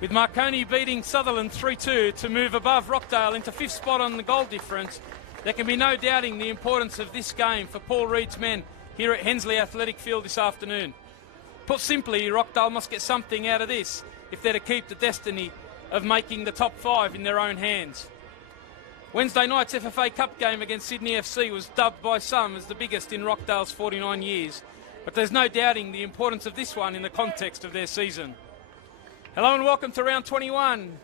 with Marconi beating Sutherland 3-2 to move above Rockdale into 5th spot on the goal difference. There can be no doubting the importance of this game for Paul Reed's men here at Hensley Athletic Field this afternoon. Put simply, Rockdale must get something out of this if they're to keep the destiny of making the top 5 in their own hands. Wednesday night's FFA Cup game against Sydney FC was dubbed by some as the biggest in Rockdale's 49 years, but there's no doubting the importance of this one in the context of their season. Hello and welcome to round 21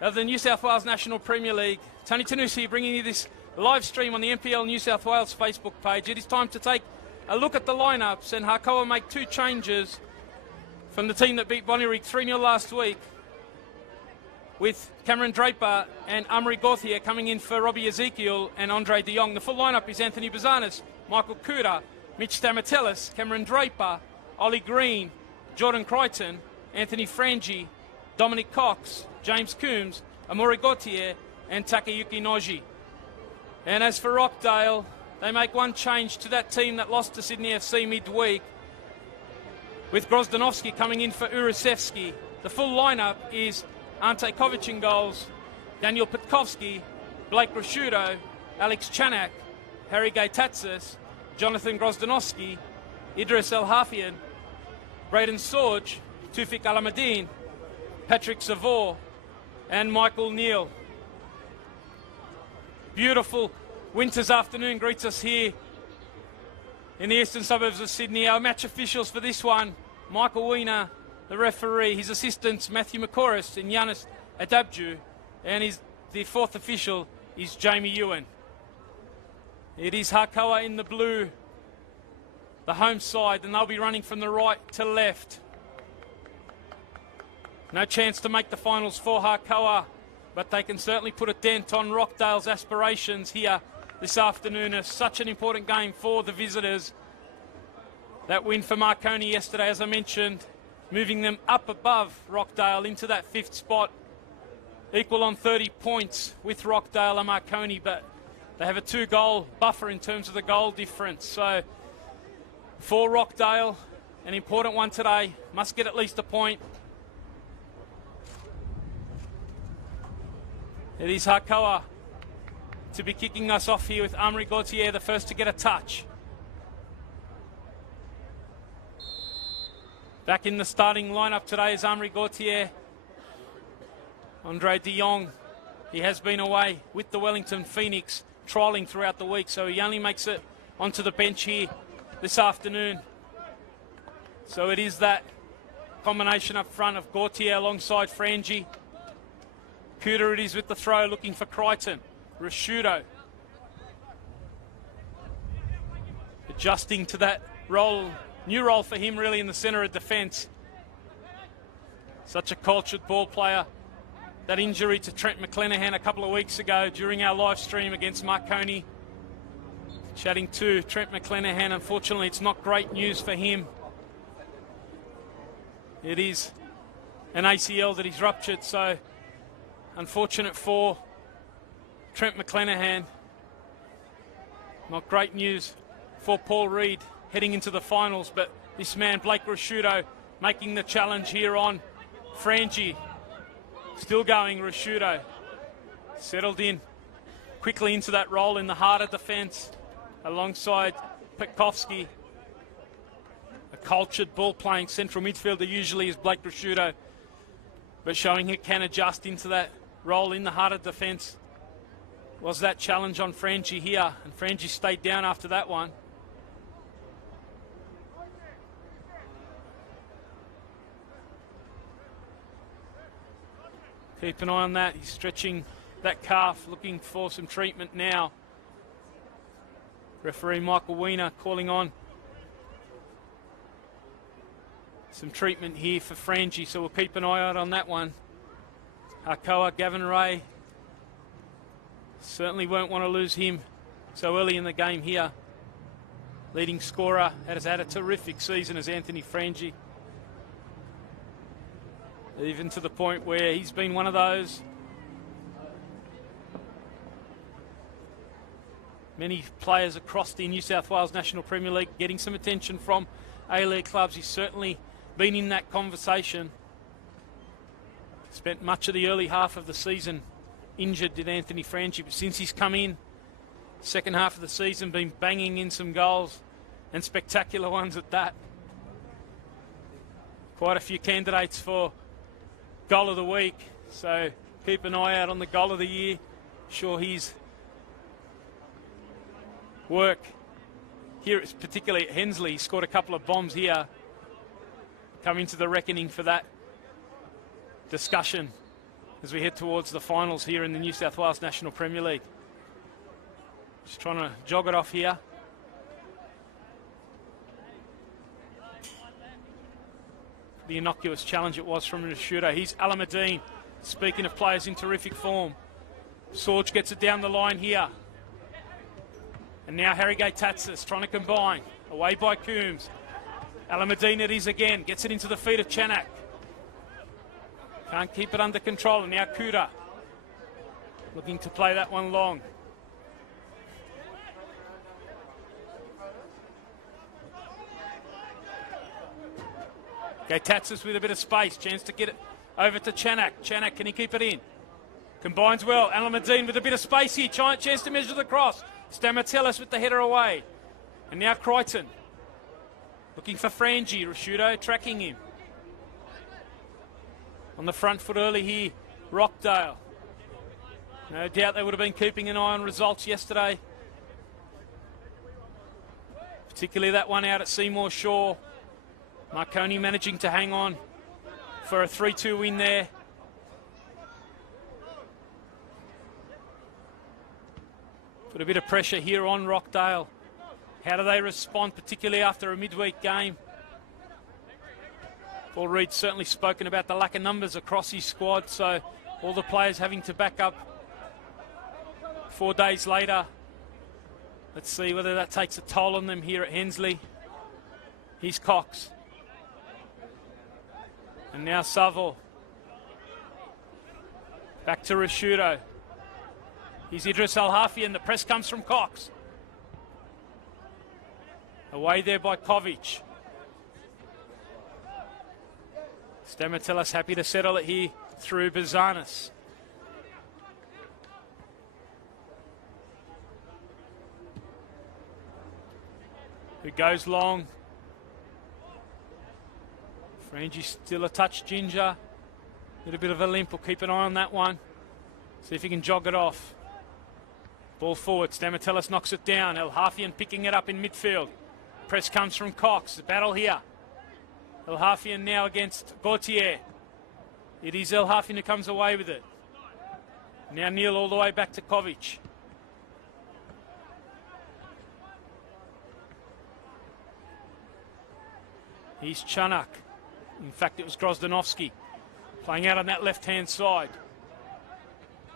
of the New South Wales National Premier League. Tony Tanusi bringing you this live stream on the NPL New South Wales Facebook page. It is time to take a look at the lineups, and Hakoah make 2 changes from the team that beat Bonnyrigg 3-0 last week, with Cameron Draper and Amri Gauthier coming in for Robbie Ezekiel and Andre de Jong. The full lineup is Anthony Bazanis, Michael Kuda, Mitch Stamatellis, Cameron Draper, Ollie Green, Jordan Crichton, Anthony Frangi, Dominic Cox, James Coombs, Amori Gauthier and Takayuki Noji. And as for Rockdale, they make 1 change to that team that lost to Sydney FC midweek, with Grozdanovsky coming in for Urusevsky. The full lineup is Ante Kovic in goals, Daniel Petkovsky, Blake Rashudo, Alex Chanak, Harry Gaitatsis, Jonathan Grozdanovsky, Idris El Hafian, Braden Sorge, Tufik Alamadine, Patrick Savor and Michael Neal. Beautiful winter's afternoon greets us here in the eastern suburbs of Sydney. Our match officials for this one, Michael Wiener, the referee, his assistants Matthew McCorris and Yanis Adabju, and the 4th official is Jamie Ewan. It is Hakoah in the blue, the home side, and they'll be running from the right to left. No chance to make the finals for Hakoah, but they can certainly put a dent on Rockdale's aspirations here this afternoon. It's such an important game for the visitors. That win for Marconi yesterday, as I mentioned, moving them up above Rockdale into that 5th spot, equal on 30 points with Rockdale and Marconi, but they have a 2-goal buffer in terms of the goal difference. So for Rockdale, an important one today, must get at least a point. It is Hakoah to be kicking us off here with Amri Gauthier, the first to get a touch. Back in the starting lineup today is Amri Gauthier. Andre de Jong, he has been away with the Wellington Phoenix, trialling throughout the week, so he only makes it onto the bench here this afternoon. So it is that combination up front of Gauthier alongside Frangi. Kuda it is with the throw, looking for Crichton. Rashudo adjusting to that role, new role for him really in the centre of defence. Such a cultured ball player. That injury to Trent McClenahan a couple of weeks ago during our live stream against Marconi. Chatting to Trent McClenahan, unfortunately it's not great news for him. It is an ACL that he's ruptured, so unfortunate for Trent McClenahan. Not great news for Paul Reed heading into the finals, but this man, Blake Rashudo, making the challenge here on Frangi. Still going, Rashudo. Settled in quickly into that role in the heart of defence alongside Petkovsky. A cultured ball-playing central midfielder usually is Blake Rashudo, but showing he can adjust into that role in the heart of defence. Was that challenge on Frangi here, and Frangi stayed down after that one. Keep an eye on that. He's stretching that calf, looking for some treatment now. Referee Michael Wiener calling on some treatment here for Frangi, so we'll keep an eye out on that one. Hakoah, Gavin Ray, certainly won't want to lose him so early in the game here. Leading scorer has had a terrific season as Anthony Frangi. Even to the point where he's been one of those many players across the New South Wales National Premier League getting some attention from A-League clubs. He's certainly been in that conversation. Spent much of the early half of the season injured, did Anthony Franchi, but since he's come in, second half of the season, been banging in some goals, and spectacular ones at that. Quite a few candidates for goal of the week, so keep an eye out on the goal of the year. Sure, his work here, particularly at Hensley, he scored a couple of bombs here. Come into the reckoning for that discussion as we head towards the finals here in the New South Wales National Premier League. Just trying to jog it off here. The innocuous challenge it was from Rashuda. Here's Alameddine. Speaking of players in terrific form. Sorge gets it down the line here. And now Harrogate Tatsis trying to combine. Away by Coombs. Alameddine it is again. Gets it into the feet of Chanak. Can't keep it under control. And now Kuda looking to play that one long. Okay, Tatsis with a bit of space. Chance to get it over to Chanak. Chanak, can he keep it in? Combines well. Alameddine with a bit of space here. Chance to measure the cross. Stamatellis with the header away. And now Crichton. Looking for Frangi. Rashudo tracking him. On the front foot early here, Rockdale. No doubt they would have been keeping an eye on results yesterday. Particularly that one out at Seymour Shaw. Marconi managing to hang on for a 3-2 win there. Put a bit of pressure here on Rockdale. How do they respond, particularly after a midweek game? Paul Reed's certainly spoken about the lack of numbers across his squad, so all the players having to back up 4 days later. Let's see whether that takes a toll on them here at Hensley. Here's Cox. And now Saville. Back to Rashudo. Here's Idris Al-Hafi, and the press comes from Cox. Away there by Kovic. Stamatellis happy to settle it here through Bazanis. Who goes long. Frangi still a touch ginger. Little bit of a limp. We'll keep an eye on that one. See if he can jog it off. Ball forward. Stamatellis knocks it down. El-Hafian picking it up in midfield. Press comes from Cox. The battle here. El-Hafian now against Gautier. It is El-Hafian who comes away with it. Now Neil all the way back to Kovic. Here's Chanak. In fact, it was Grozdanovsky playing out on that left-hand side.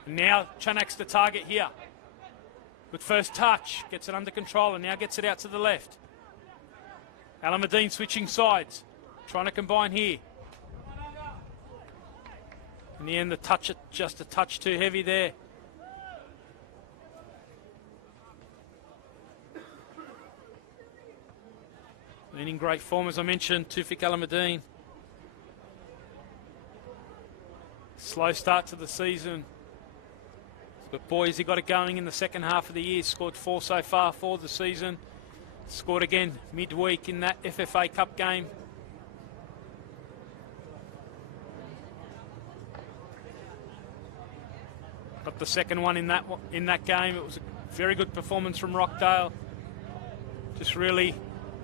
And now Chanak's the target here. With first touch, gets it under control and now gets it out to the left. Alameddine switching sides, trying to combine here. In the end, the touch, just a touch too heavy there. In great form, as I mentioned, Tufik Alameddine. Slow start to the season. But boy, has he got it going in the second half of the year. Scored 4 so far for the season. Scored again midweek in that FFA Cup game. Got the second one in that game. It was a very good performance from Rockdale. Just really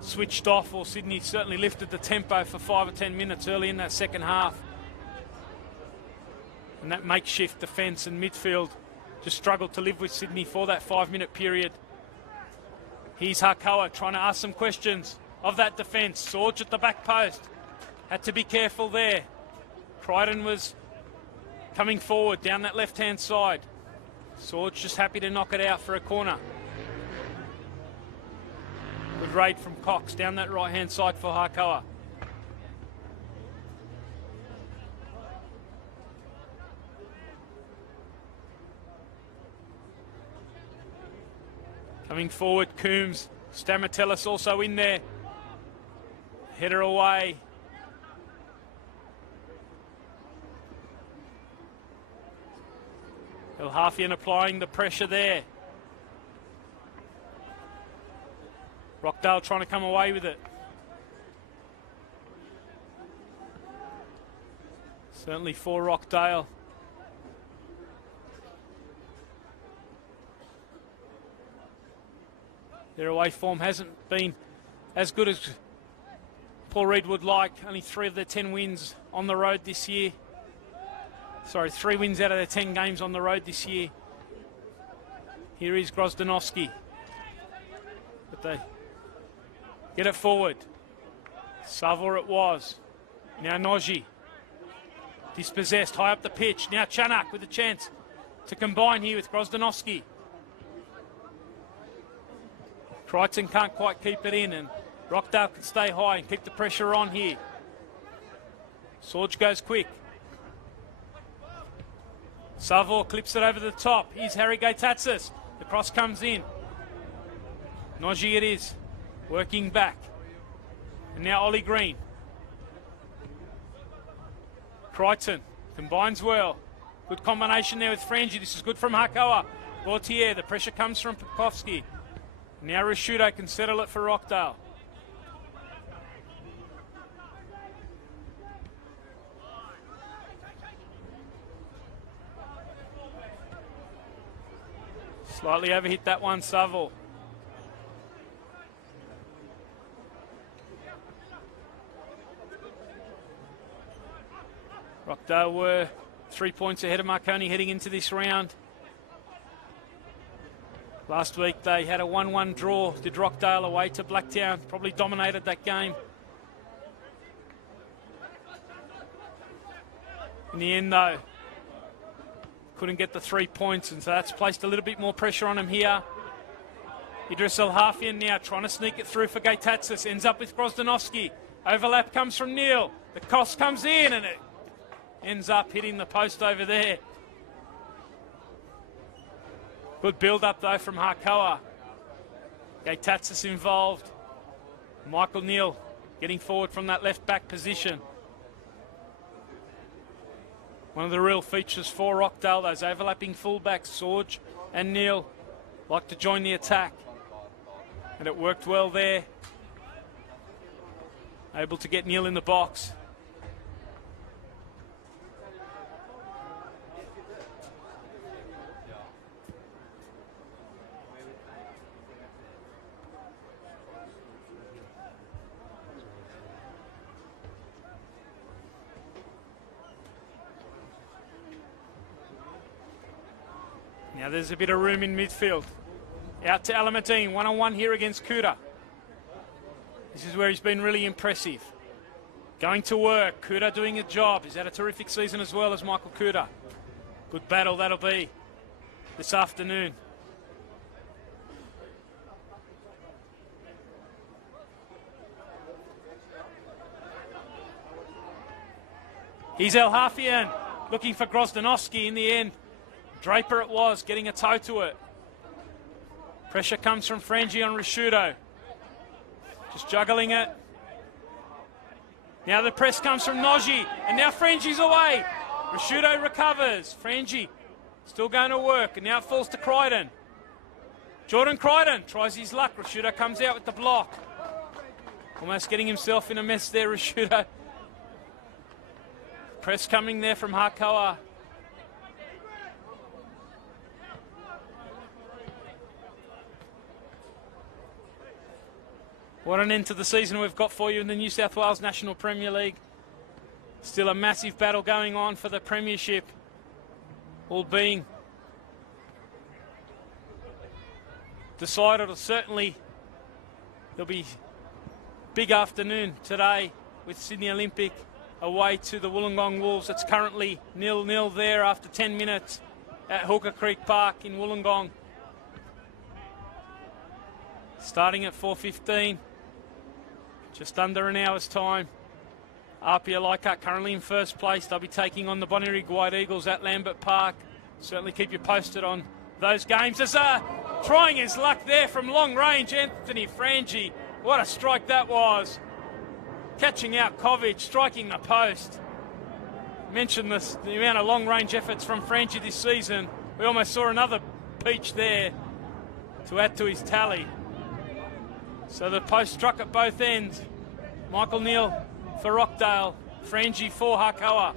switched off, or Sydney certainly lifted the tempo for 5 or 10 minutes early in that second half. And that makeshift defence and midfield just struggled to live with Sydney for that 5-minute period. Here's Hakoah trying to ask some questions of that defence. Sorge at the back post. Had to be careful there. Crichton was coming forward down that left-hand side. Sorge just happy to knock it out for a corner. Good raid from Cox down that right-hand side for Hakoah. Coming forward, Coombs. Stamatellis also in there. Header away. Elhafian applying the pressure there. Rockdale trying to come away with it. Certainly for Rockdale. Their away form hasn't been as good as Paul Reid would like. Only 3 of their 10 wins on the road this year. Sorry, 3 wins out of their 10 games on the road this year. Here is Grozdanovsky. But they get it forward. Savor it was. Now Noji. Dispossessed, high up the pitch. Now Chanak with a chance to combine here with Grozdanovsky. Crichton can't quite keep it in, and Rockdale can stay high and keep the pressure on here. Sorge goes quick. Savor clips it over the top. Here's Harry Gaitatsis. The cross comes in. Noji it is. Working back. And now Ollie Green. Crichton combines well. Good combination there with Frangie. This is good from Hakoah. Gautier, the pressure comes from Popkovsky. Now Rashudo can settle it for Rockdale. Slightly overhit that one, Saville. Rockdale were 3 points ahead of Marconi heading into this round. Last week they had a 1-1 draw, did Rockdale away to Blacktown, probably dominated that game. In the end though, couldn't get the 3 points, and so that's placed a little bit more pressure on him here. Idris Elhafian now trying to sneak it through for Gaitatsis, ends up with Grozdanovsky. Overlap comes from Neil, the cross comes in and it ends up hitting the post over there. Good build-up, though, from Hakoah. Gaitatsis involved. Michael Neal getting forward from that left-back position. One of the real features for Rockdale, those overlapping fullbacks, Sorge and Neal, like to join the attack. And it worked well there. Able to get Neal in the box. Now there's a bit of room in midfield. Out to Alameddine, one-on-one here against Kuta. This is where he's been really impressive. Going to work, Kuta doing a job. He's had a terrific season as well as Michael Kuta. Good battle that'll be this afternoon. Here's Elhafian looking for Grozdanovsky in the end. Draper it was, getting a toe to it. Pressure comes from Frangie on Rashudo. Just juggling it. Now the press comes from Noji, and now Frangie's away. Rashudo recovers. Frangie still going to work, and now it falls to Crichton. Jordan Crichton tries his luck. Rashudo comes out with the block. Almost getting himself in a mess there, Rashudo. Press coming there from Hakoah. What an end to the season we've got for you in the New South Wales National Premier League. Still a massive battle going on for the premiership. All being decided, or certainly there'll be big afternoon today with Sydney Olympic away to the Wollongong Wolves. It's currently 0-0 there after 10 minutes at Hooker Creek Park in Wollongong. Starting at 4:15. Just under an hour's time. Apia Leichhardt currently in first place. They'll be taking on the Bonnyrigg White Eagles at Lambert Park. Certainly keep you posted on those games. There's trying his luck there from long range, Anthony Frangie. What a strike that was. Catching out Kovic, striking the post. Mentioned the amount of long range efforts from Frangie this season. We almost saw another peach there to add to his tally. So the post struck at both ends. Michael Neal for Rockdale, Frangie for Hakoah.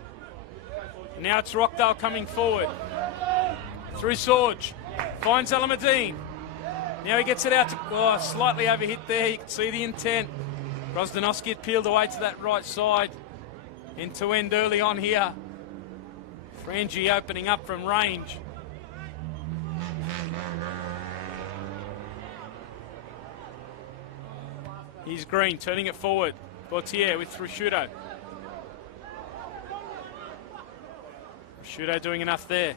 Now it's Rockdale coming forward. Through Sorge, finds Alameddine. Now he gets it out to, slightly overhit there. You can see the intent. Grozdanovsky had peeled away to that right side. End to end early on here. Frangie opening up from range. Here's Green turning it forward. Gautier with Prosciutto. Prosciutto doing enough there.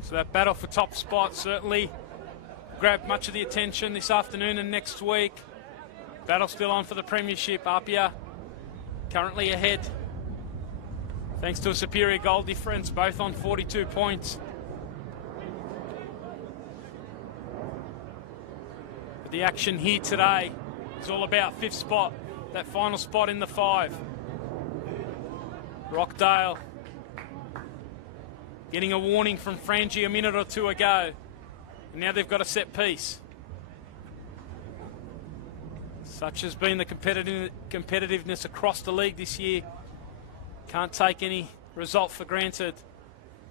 So that battle for top spot certainly grabbed much of the attention this afternoon and next week. Battle still on for the premiership. Apia currently ahead, thanks to a superior goal difference, both on 42 points. But the action here today is all about fifth spot, that final spot in the 5. Rockdale getting a warning from Frangie a minute or two ago, and now they've got a set piece. Such has been the competitiveness across the league this year. Can't take any result for granted.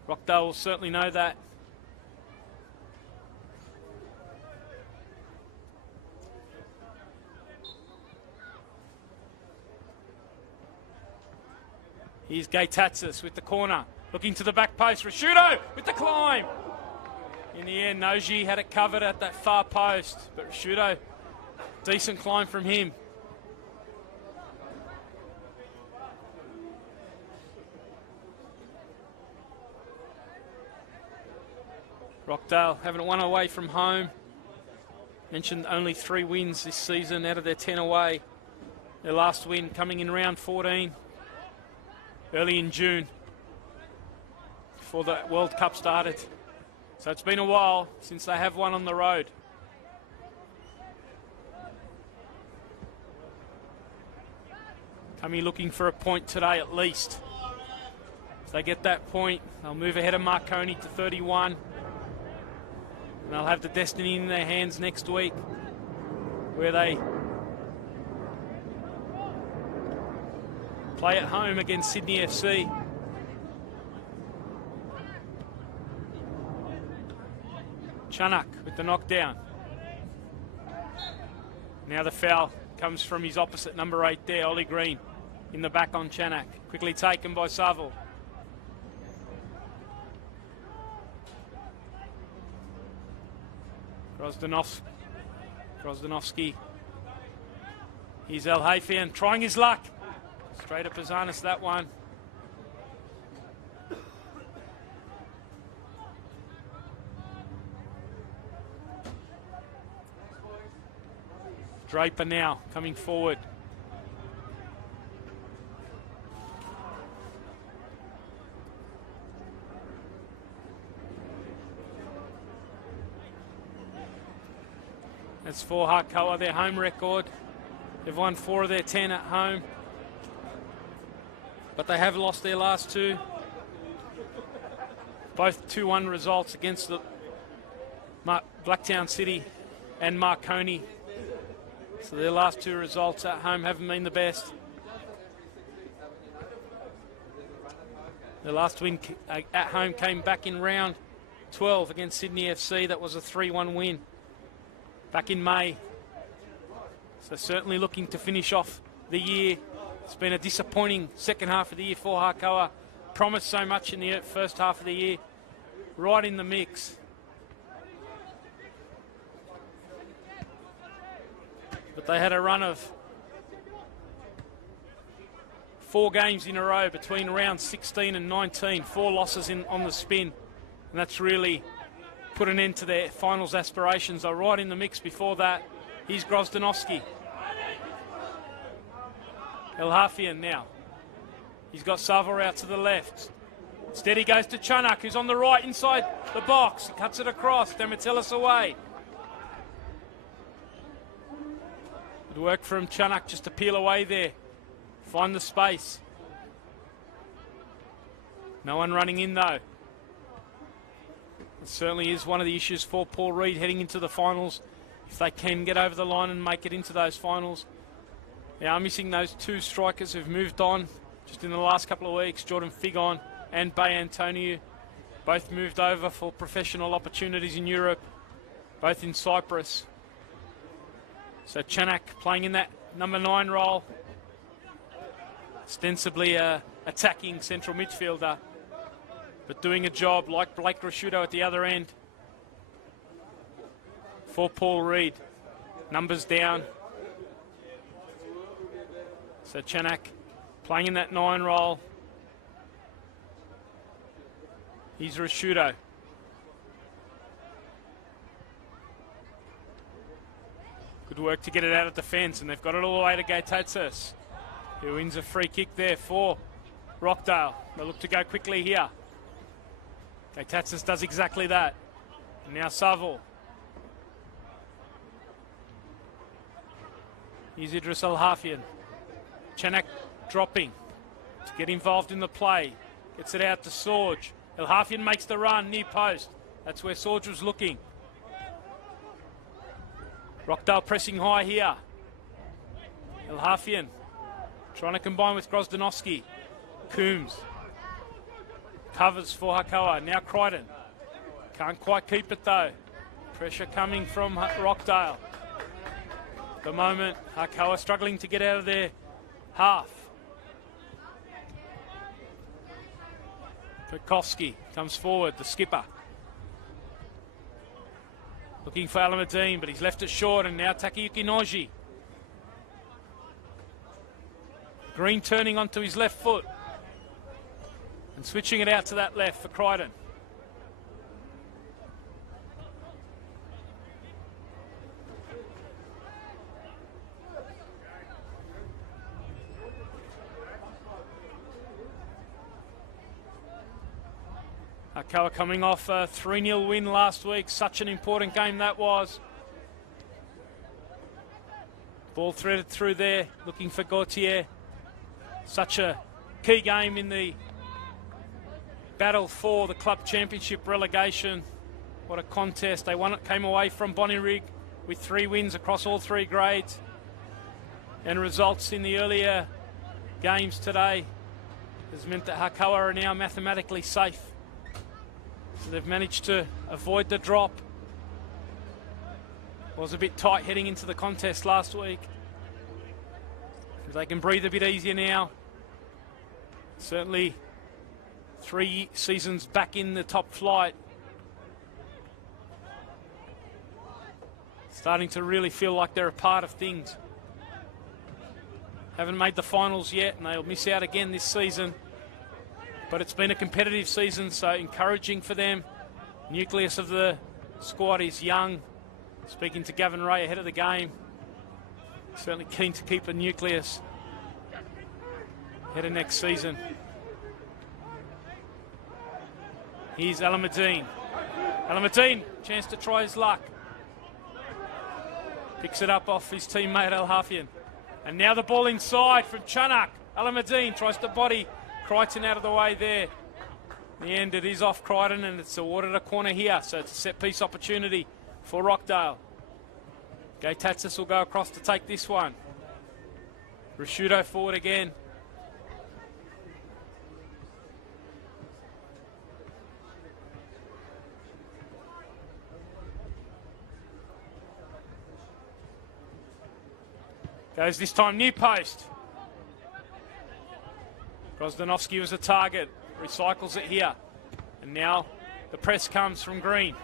Rockdale will certainly know that. Here's Gaitatsis with the corner. Looking to the back post. Prosciutto with the climb. In the end, Noji had it covered at that far post. But Prosciutto, decent climb from him. Rockdale haven't won away from home. Mentioned only 3 wins this season out of their 10 away. Their last win coming in round 14, early in June, before the World Cup started. So it's been a while since they have won on the road. Cummy looking for a point today at least. If they get that point, they'll move ahead of Marconi to 31. And they'll have the destiny in their hands next week, where they play at home against Sydney FC. Chanak with the knockdown. Now the foul comes from his opposite, number 8 there, Ollie Green, in the back on Chanak. Quickly taken by Saville. Grozdanovsky. Here's El Hafian trying his luck. Straight at Pizanis, that one. Draper now coming forward. That's for Hakoah, their home record. They've won 4 of their 10 at home, but they have lost their last 2. Both 2-1 results against the Blacktown City and Marconi. So their last 2 results at home haven't been the best. Their last win at home came back in round 12 against Sydney FC. That was a 3-1 win back in May. So certainly looking to finish off the year. It's been a disappointing second half of the year for Hakoah. Promised so much in the first half of the year. Right in the mix. But they had a run of 4 games in a row between rounds 16 and 19. 4 losses on the spin. And that's really put an end to their finals aspirations. They're right in the mix before that. Here's Grozdanovsky. El Hafian now. He's got Saville out to the left. Instead he goes to Chanak, who's on the right inside the box. He cuts it across. Demetellus away. Good work from Chanak just to peel away there. Find the space. No one running in though. It certainly is one of the issues for Paul Reed heading into the finals. If they can get over the line and make it into those finals. They are missing those two strikers who've moved on just in the last couple of weeks. Jordan Figon and Bay Antonio both moved over for professional opportunities in Europe, both in Cyprus. So Chanak playing in that number 9 role, ostensibly a attacking central midfielder, but doing a job like Blake Rashudo at the other end for Paul Reed. Numbers down. So Chanak playing in that 9 role. Here's Rashudo. Good work to get it out of defence, and they've got it all the way to Gaetatsis, who wins a free kick there for Rockdale. They look to go quickly here. Gaetatsis does exactly that. And now Saville. Here's Idris Al-Hafian. Chanak dropping to get involved in the play. Gets it out to Sorge. Al-Hafian makes the run, near post. That's where Sorge was looking. Rockdale pressing high here. Al-Hafian trying to combine with Grozdanovski. Coombs covers for Hakoah. Now Crichton. Can't quite keep it though. Pressure coming from Rockdale. At the moment, Hakoah struggling to get out of their half. Pekovsky comes forward, the skipper. Looking for Alameddine, but he's left it short, and now Takayuki Noji. Green turning onto his left foot and switching it out to that left for Crichton. Hakoah coming off a 3-0 win last week. Such an important game that was. Ball threaded through there, looking for Gautier. Such a key game in the battle for the club championship relegation. What a contest. They won it, came away from Bonnyrigg with 3 wins across all 3 grades. And results in the earlier games today has meant that Hakoah are now mathematically safe. So they've managed to avoid the drop. Was a bit tight heading into the contest last week. They can breathe a bit easier now. Certainly 3 seasons back in the top flight. Starting to really feel like they're a part of things. Haven't made the finals yet, and they'll miss out again this season. But it's been a competitive season, so encouraging for them. Nucleus of the squad is young. Speaking to Gavin Ray ahead of the game. Certainly keen to keep a nucleus ahead of next season. Here's Alameddine. Alameddine, chance to try his luck. Picks it up off his teammate Al-Hafian. And now the ball inside from Chanak. Alameddine tries to body Crichton out of the way there. In the end, it is off Crichton, and it's awarded a corner here. So it's a set-piece opportunity for Rockdale. Gaetatsis will go across to take this one. Rashudo forward again. Goes this time near post. Grozdanovski was a target. Recycles it here. And now the press comes from Green.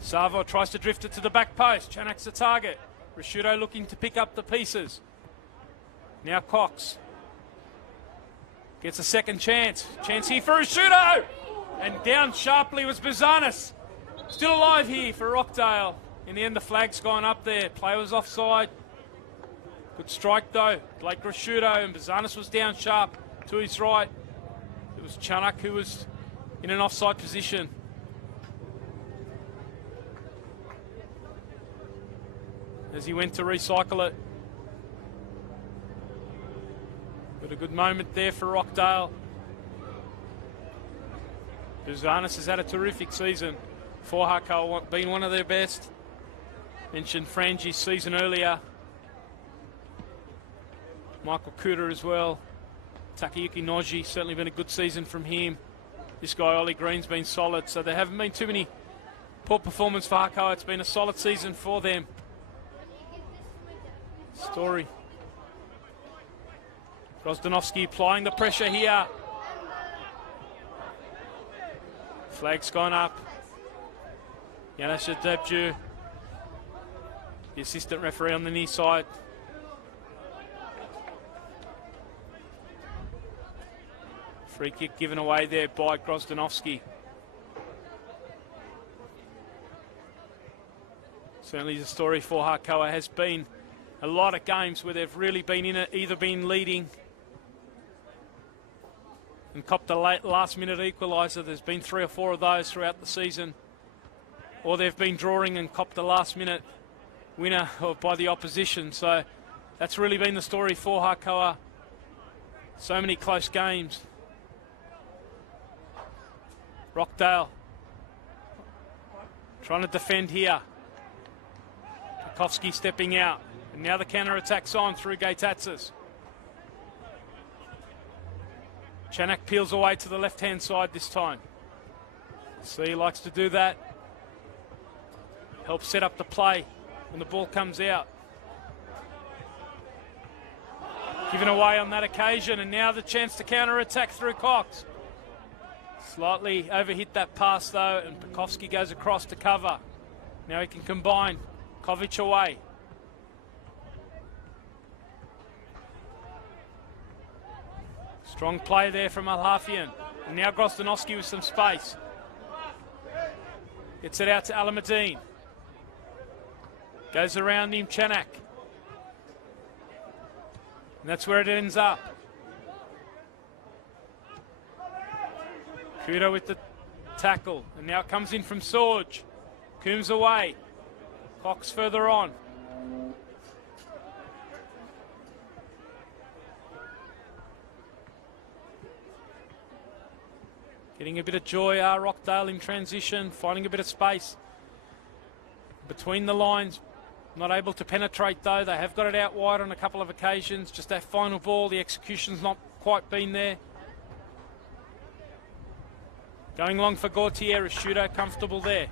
Savo tries to drift it to the back post. Chanak's the target. Rashudo looking to pick up the pieces. Now Cox gets a second chance. Chance here for Rashudo! And down sharply was Bizanis. Still alive here for Rockdale. In the end, the flag's gone up there. Player was offside. Good strike though. Blake Rashudo, and Bizanis was down sharp to his right. It was Chanak who was in an offside position. as he went to recycle it. But a good moment there for Rockdale. Buzanis has had a terrific season for Hakoah, been one of their best. Mentioned Frangi's season earlier. Michael Cooter as well. Takayuki Noji, certainly been a good season from him. This guy, Ollie Green's been solid, so there haven't been too many poor performances for Hakoah. It's been a solid season for them. Story. Grozdanovsky applying the pressure here. Flag's gone up. Yanisha Debju, the assistant referee on the near side. Free kick given away there by Grozdanovsky. Certainly the story for Hakoah has been a lot of games where they've really been in it, either been leading and copped a last-minute equaliser. There's been 3 or 4 of those throughout the season. Or they've been drawing and copped a last-minute winner by the opposition. So that's really been the story for Hakoah. So many close games. Rockdale trying to defend here. Tarkovsky stepping out. And now the counter-attack's on through Gaitatzis. Chanak peels away to the left-hand side this time. So he likes to do that. Helps set up the play when the ball comes out. Given away on that occasion, and now the chance to counter-attack through Cox. Slightly overhit that pass though, and Pekovsky goes across to cover. Now he can combine. Kovic away. Strong play there from Alhafian. And now Grozdanovsky with some space. Gets it out to Alameddine. Goes around him, Chanak. And that's where it ends up. Kudo with the tackle. And now it comes in from Sorge. Coombs away. Cox further on. Getting a bit of joy, Rockdale in transition, finding a bit of space between the lines. Not able to penetrate though. They have got it out wide on a couple of occasions. Just that final ball, the execution's not quite been there. Going long for Gautier, a shooter, comfortable there.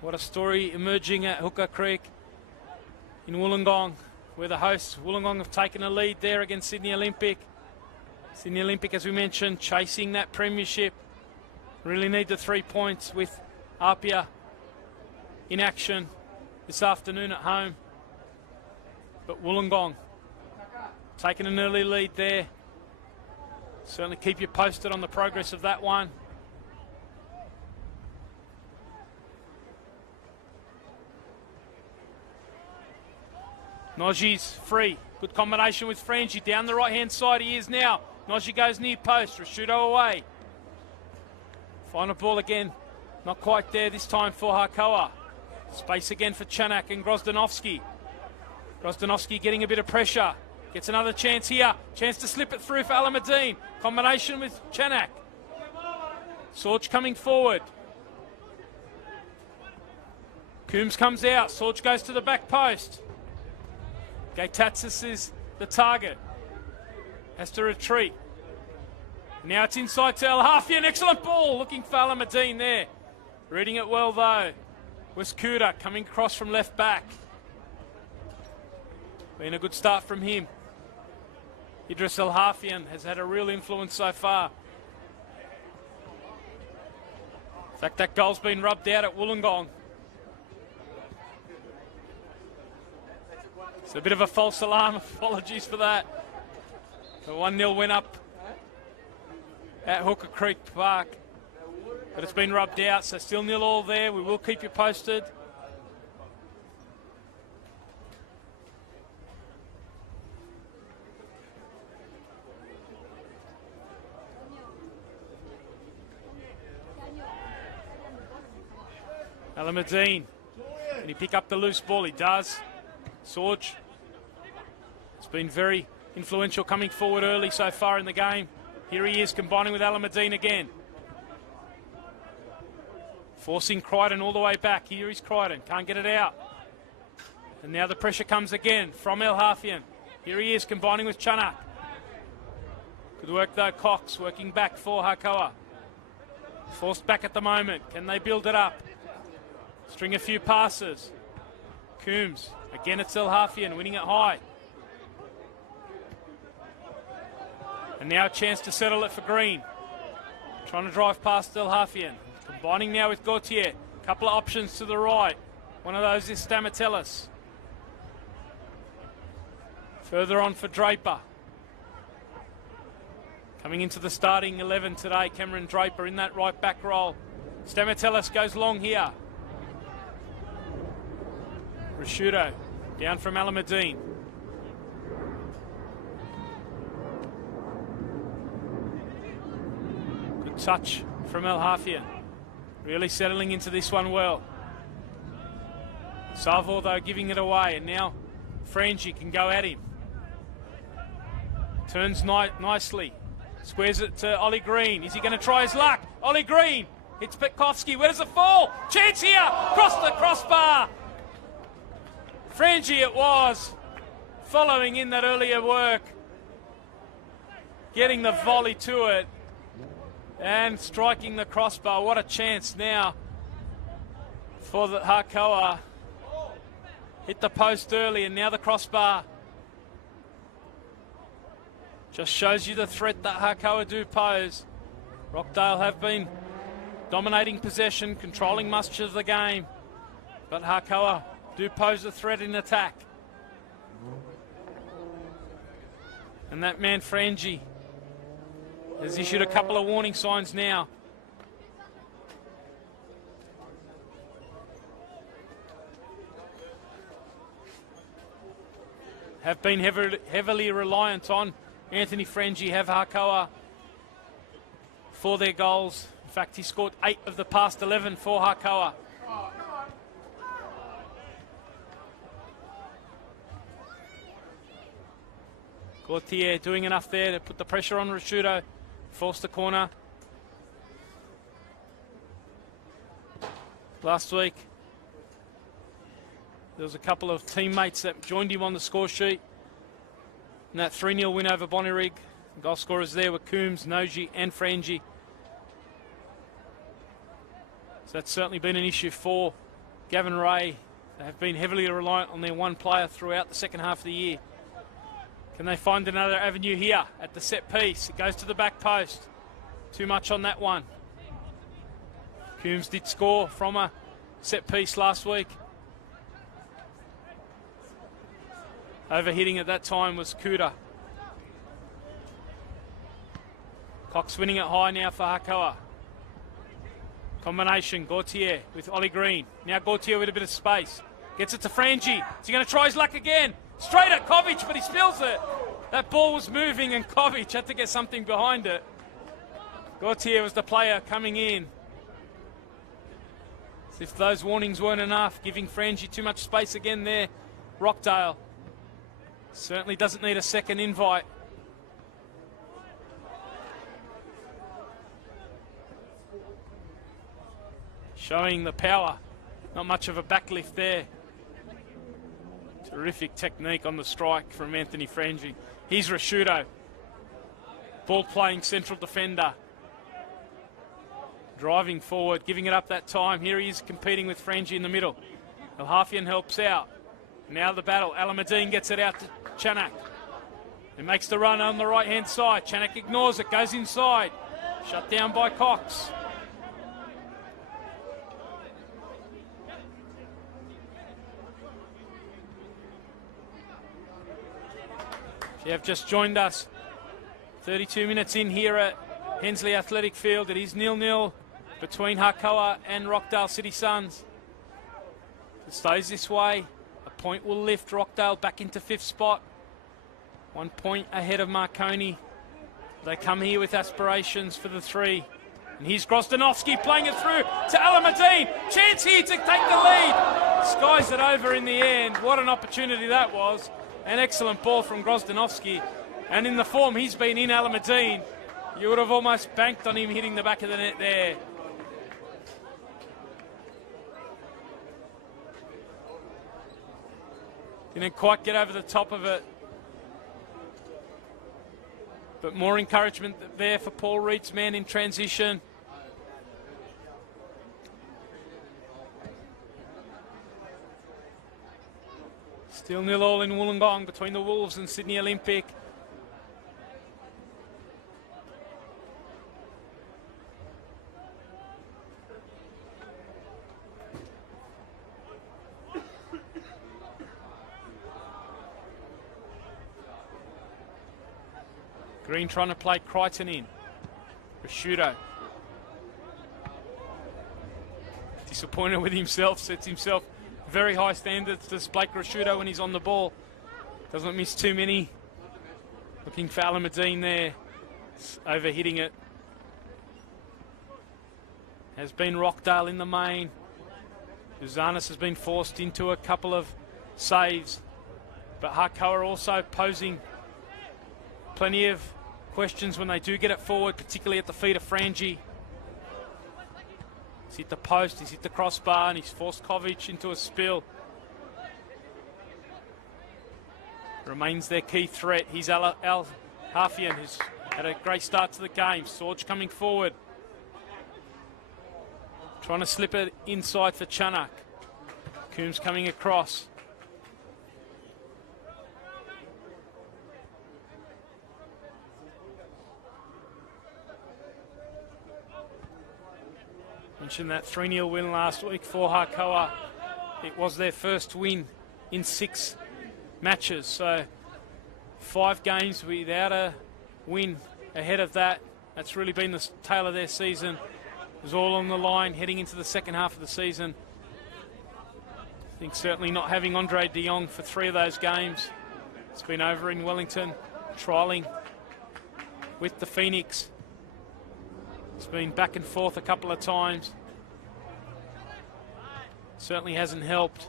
What a story emerging at Hooker Creek in Wollongong, where the hosts, Wollongong, have taken a lead there against Sydney Olympic. Sydney Olympic, as we mentioned, chasing that premiership. Really need the 3 points with Apia in action this afternoon at home. But Wollongong taking an early lead there. Certainly keep you posted on the progress of that one. Noji's free. Good combination with Frangi. Down the right-hand side he is now. Noji goes near post. Rashudo away. Final ball again. Not quite there this time for Hakoah. Space again for Chanak and Grozdanovsky. Grozdanovsky getting a bit of pressure. Gets another chance here. Chance to slip it through for Alameddine. Combination with Chanak. Sorge coming forward. Coombs comes out. Sorge goes to the back post. Gaitatzis is the target. Has to retreat. Now it's inside to Alhafian. Excellent ball. Looking for Alameddine there. Reading it well though. Was Kuda coming across from left back. Been a good start from him. Idris Alhafian has had a real influence so far. In fact, that goal's been rubbed out at Wollongong. It's a bit of a false alarm. Apologies for that. The 1-0 win up at Hooker Creek Park. But it's been rubbed out, so still 0-0 there. We will keep you posted. Alameddine. Can he pick up the loose ball? He does. Sorge. It's been very influential coming forward early so far in the game. Here he is combining with Alameddine again. Forcing Crichton all the way back. Here is Crichton. Can't get it out. And now the pressure comes again from El Hafian. Here he is combining with Chanak. Good work though, Cox working back for Hakoah. Forced back at the moment. Can they build it up? String a few passes. Coombs. Again it's El Hafian winning it high. And now a chance to settle it for Green. Trying to drive past El Hafian. Combining now with Gauthier. Couple of options to the right. One of those is Stamatellis. Further on for Draper. Coming into the starting 11 today, Cameron Draper in that right back role. Stamatellis goes long here. Rashudo down from Alameddine. Good touch from El Hafian. Really settling into this one well. Salvor though giving it away, and now Frangie can go at him. Turns nicely. Squares it to Ollie Green. Is he going to try his luck? Ollie Green hits Petkovsky. Where does it fall? Chance here. Cross the crossbar. Frangie it was. Following in that earlier work. Getting the volley to it. And striking the crossbar. What a chance now for the Hakoah. Hit the post early and now the crossbar. Just shows you the threat that Hakoah do pose. Rockdale have been dominating possession, controlling much of the game. But Hakoah do pose a threat in attack. And that man Frangie has issued a couple of warning signs now. Have been heavily reliant on Anthony Frangie, have Hakoah for their goals. In fact, he scored 8 of the past 11 for Hakoah. Gauthier doing enough there to put the pressure on Rashudo. Force the corner. Last week, there was a couple of teammates that joined him on the score sheet. In that 3-0 win over Bonnyrigg, the goal scorers there were Coombs, Noji and Frangie. So that's certainly been an issue for Gavin Ray. They have been heavily reliant on their one player throughout the second half of the year. Can they find another avenue here at the set piece? It goes to the back post. Too much on that one. Coombs did score from a set piece last week. Overhitting at that time was Kuda. Cox winning it high now for Hakoah. Combination, Gauthier with Ollie Green. Now Gauthier with a bit of space. Gets it to Frangie. Is he going to try his luck again? Straight at Kovic, but he spills it. That ball was moving and Kovic had to get something behind it. Gauthier was the player coming in. As if those warnings weren't enough, giving Frangie too much space again there. Rockdale certainly doesn't need a second invite. Showing the power. Not much of a backlift there. Terrific technique on the strike from Anthony Frangie. Here's Rashudo. Ball playing central defender. Driving forward, giving it up that time. Here he is competing with Frangie in the middle. El Hafian helps out. Now the battle. Alameddine gets it out to Chanak. He makes the run on the right-hand side. Chanak ignores it, goes inside. Shut down by Cox. If you have just joined us, 32 minutes in here at Hensley Athletic Field. It is 0-0 between Hakoah and Rockdale City Suns. If it stays this way, a point will lift Rockdale back into 5th spot. 1 point ahead of Marconi. They come here with aspirations for the 3 And here's Grozdanovsky playing it through to Alameddine. Chance here to take the lead. Skies it over in the end. What an opportunity that was. An excellent ball from Grozdanovsky. And in the form he's been in, Alameddine, you would have almost banked on him hitting the back of the net there. Didn't quite get over the top of it. But more encouragement there for Paul Reed's men in transition. Still 0-0 in Wollongong between the Wolves and Sydney Olympic. Green trying to play Crichton in. Prosciutto. Disappointed with himself, sets himself very high standards, does Blake Prosciutto when he's on the ball. Doesn't miss too many. Looking for Alameddine there. Overhitting it. Has been Rockdale in the main. Uzanis has been forced into a couple of saves. But Hakoah also posing plenty of questions when they do get it forward, particularly at the feet of Frangie. He's hit the post, he's hit the crossbar, and he's forced Kovic into a spill. Remains their key threat. He's Al Hafian, who's had a great start to the game. Sorge coming forward. Trying to slip it inside for Chanak. Coombs coming across. Mentioned that 3-0 win last week for Hakoah. It was their first win in 6 matches. So 5 games without a win ahead of that. That's really been the tail of their season. It was all on the line heading into the second half of the season. I think certainly not having Andre de Jong for 3 of those games. It's been over in Wellington, trialling with the Phoenix. It's been back and forth a couple of times. Certainly hasn't helped.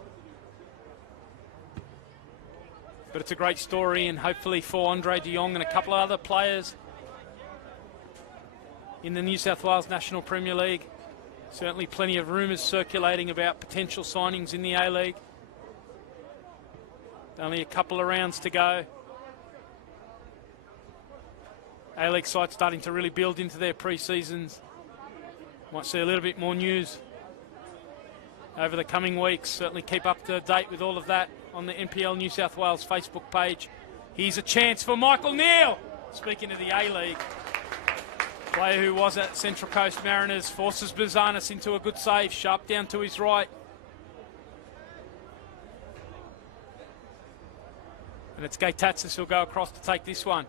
But it's a great story, and hopefully for Andre de Jong and a couple of other players in the New South Wales National Premier League. Certainly plenty of rumours circulating about potential signings in the A-League. Only a couple of rounds to go. A-League side starting to really build into their pre-seasons. Might see a little bit more news over the coming weeks. Certainly keep up to date with all of that on the NPL New South Wales Facebook page. Here's a chance for Michael Neal. Speaking of the A-League, player who was at Central Coast Mariners, forces Buzanis into a good save. Sharp down to his right. And it's Gaitatsis who'll go across to take this one.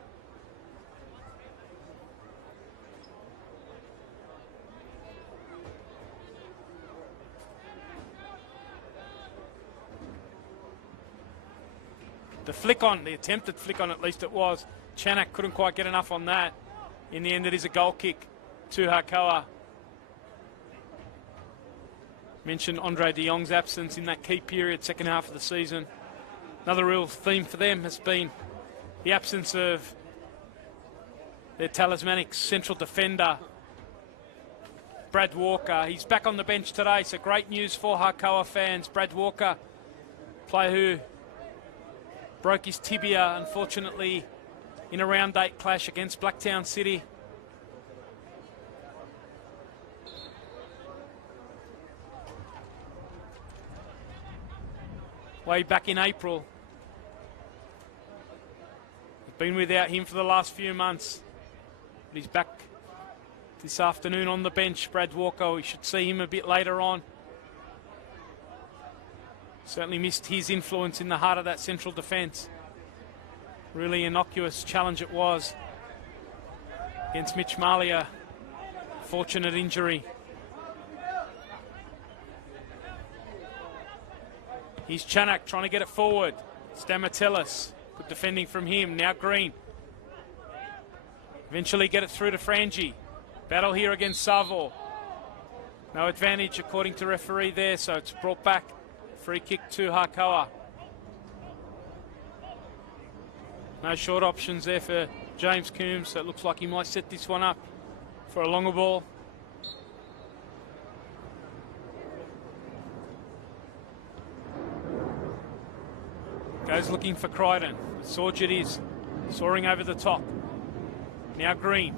The flick on, the attempted flick on at least it was. Chanak couldn't quite get enough on that. In the end it is a goal kick to Hakoah. Mentioned Andre de Jong's absence in that key period, second half of the season. Another real theme for them has been the absence of their talismanic central defender, Brad Walker. He's back on the bench today, so great news for Hakoah fans. Brad Walker, player who broke his tibia, unfortunately, in a round 8 clash against Blacktown City. Way back in April. We've been without him for the last few months. But he's back this afternoon on the bench, Brad Walker. We should see him a bit later on. Certainly missed his influence in the heart of that central defence. Really innocuous challenge it was against Mitch Malia. Fortunate injury. Here's Chanak trying to get it forward. Stamatellis, good defending from him. Now Green. Eventually get it through to Frangie. Battle here against Savo. No advantage according to referee there, so it's brought back. Free kick to Hakoah. No short options there for James Coombs, so it looks like he might set this one up for a longer ball. Goes looking for Crichton. Sorge it is. Soaring over the top. Now Green.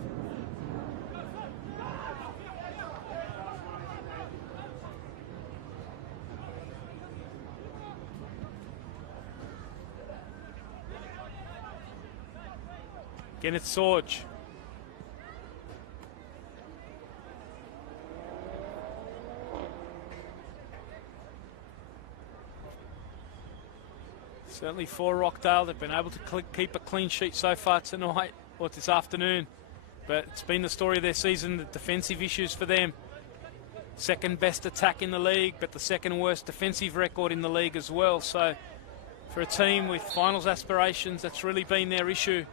Again, it's Sorge. Certainly for Rockdale, they've been able to keep a clean sheet so far tonight, or this afternoon. But it's been the story of their season, the defensive issues for them. Second best attack in the league, but the second worst defensive record in the league as well. So for a team with finals aspirations, that's really been their issue.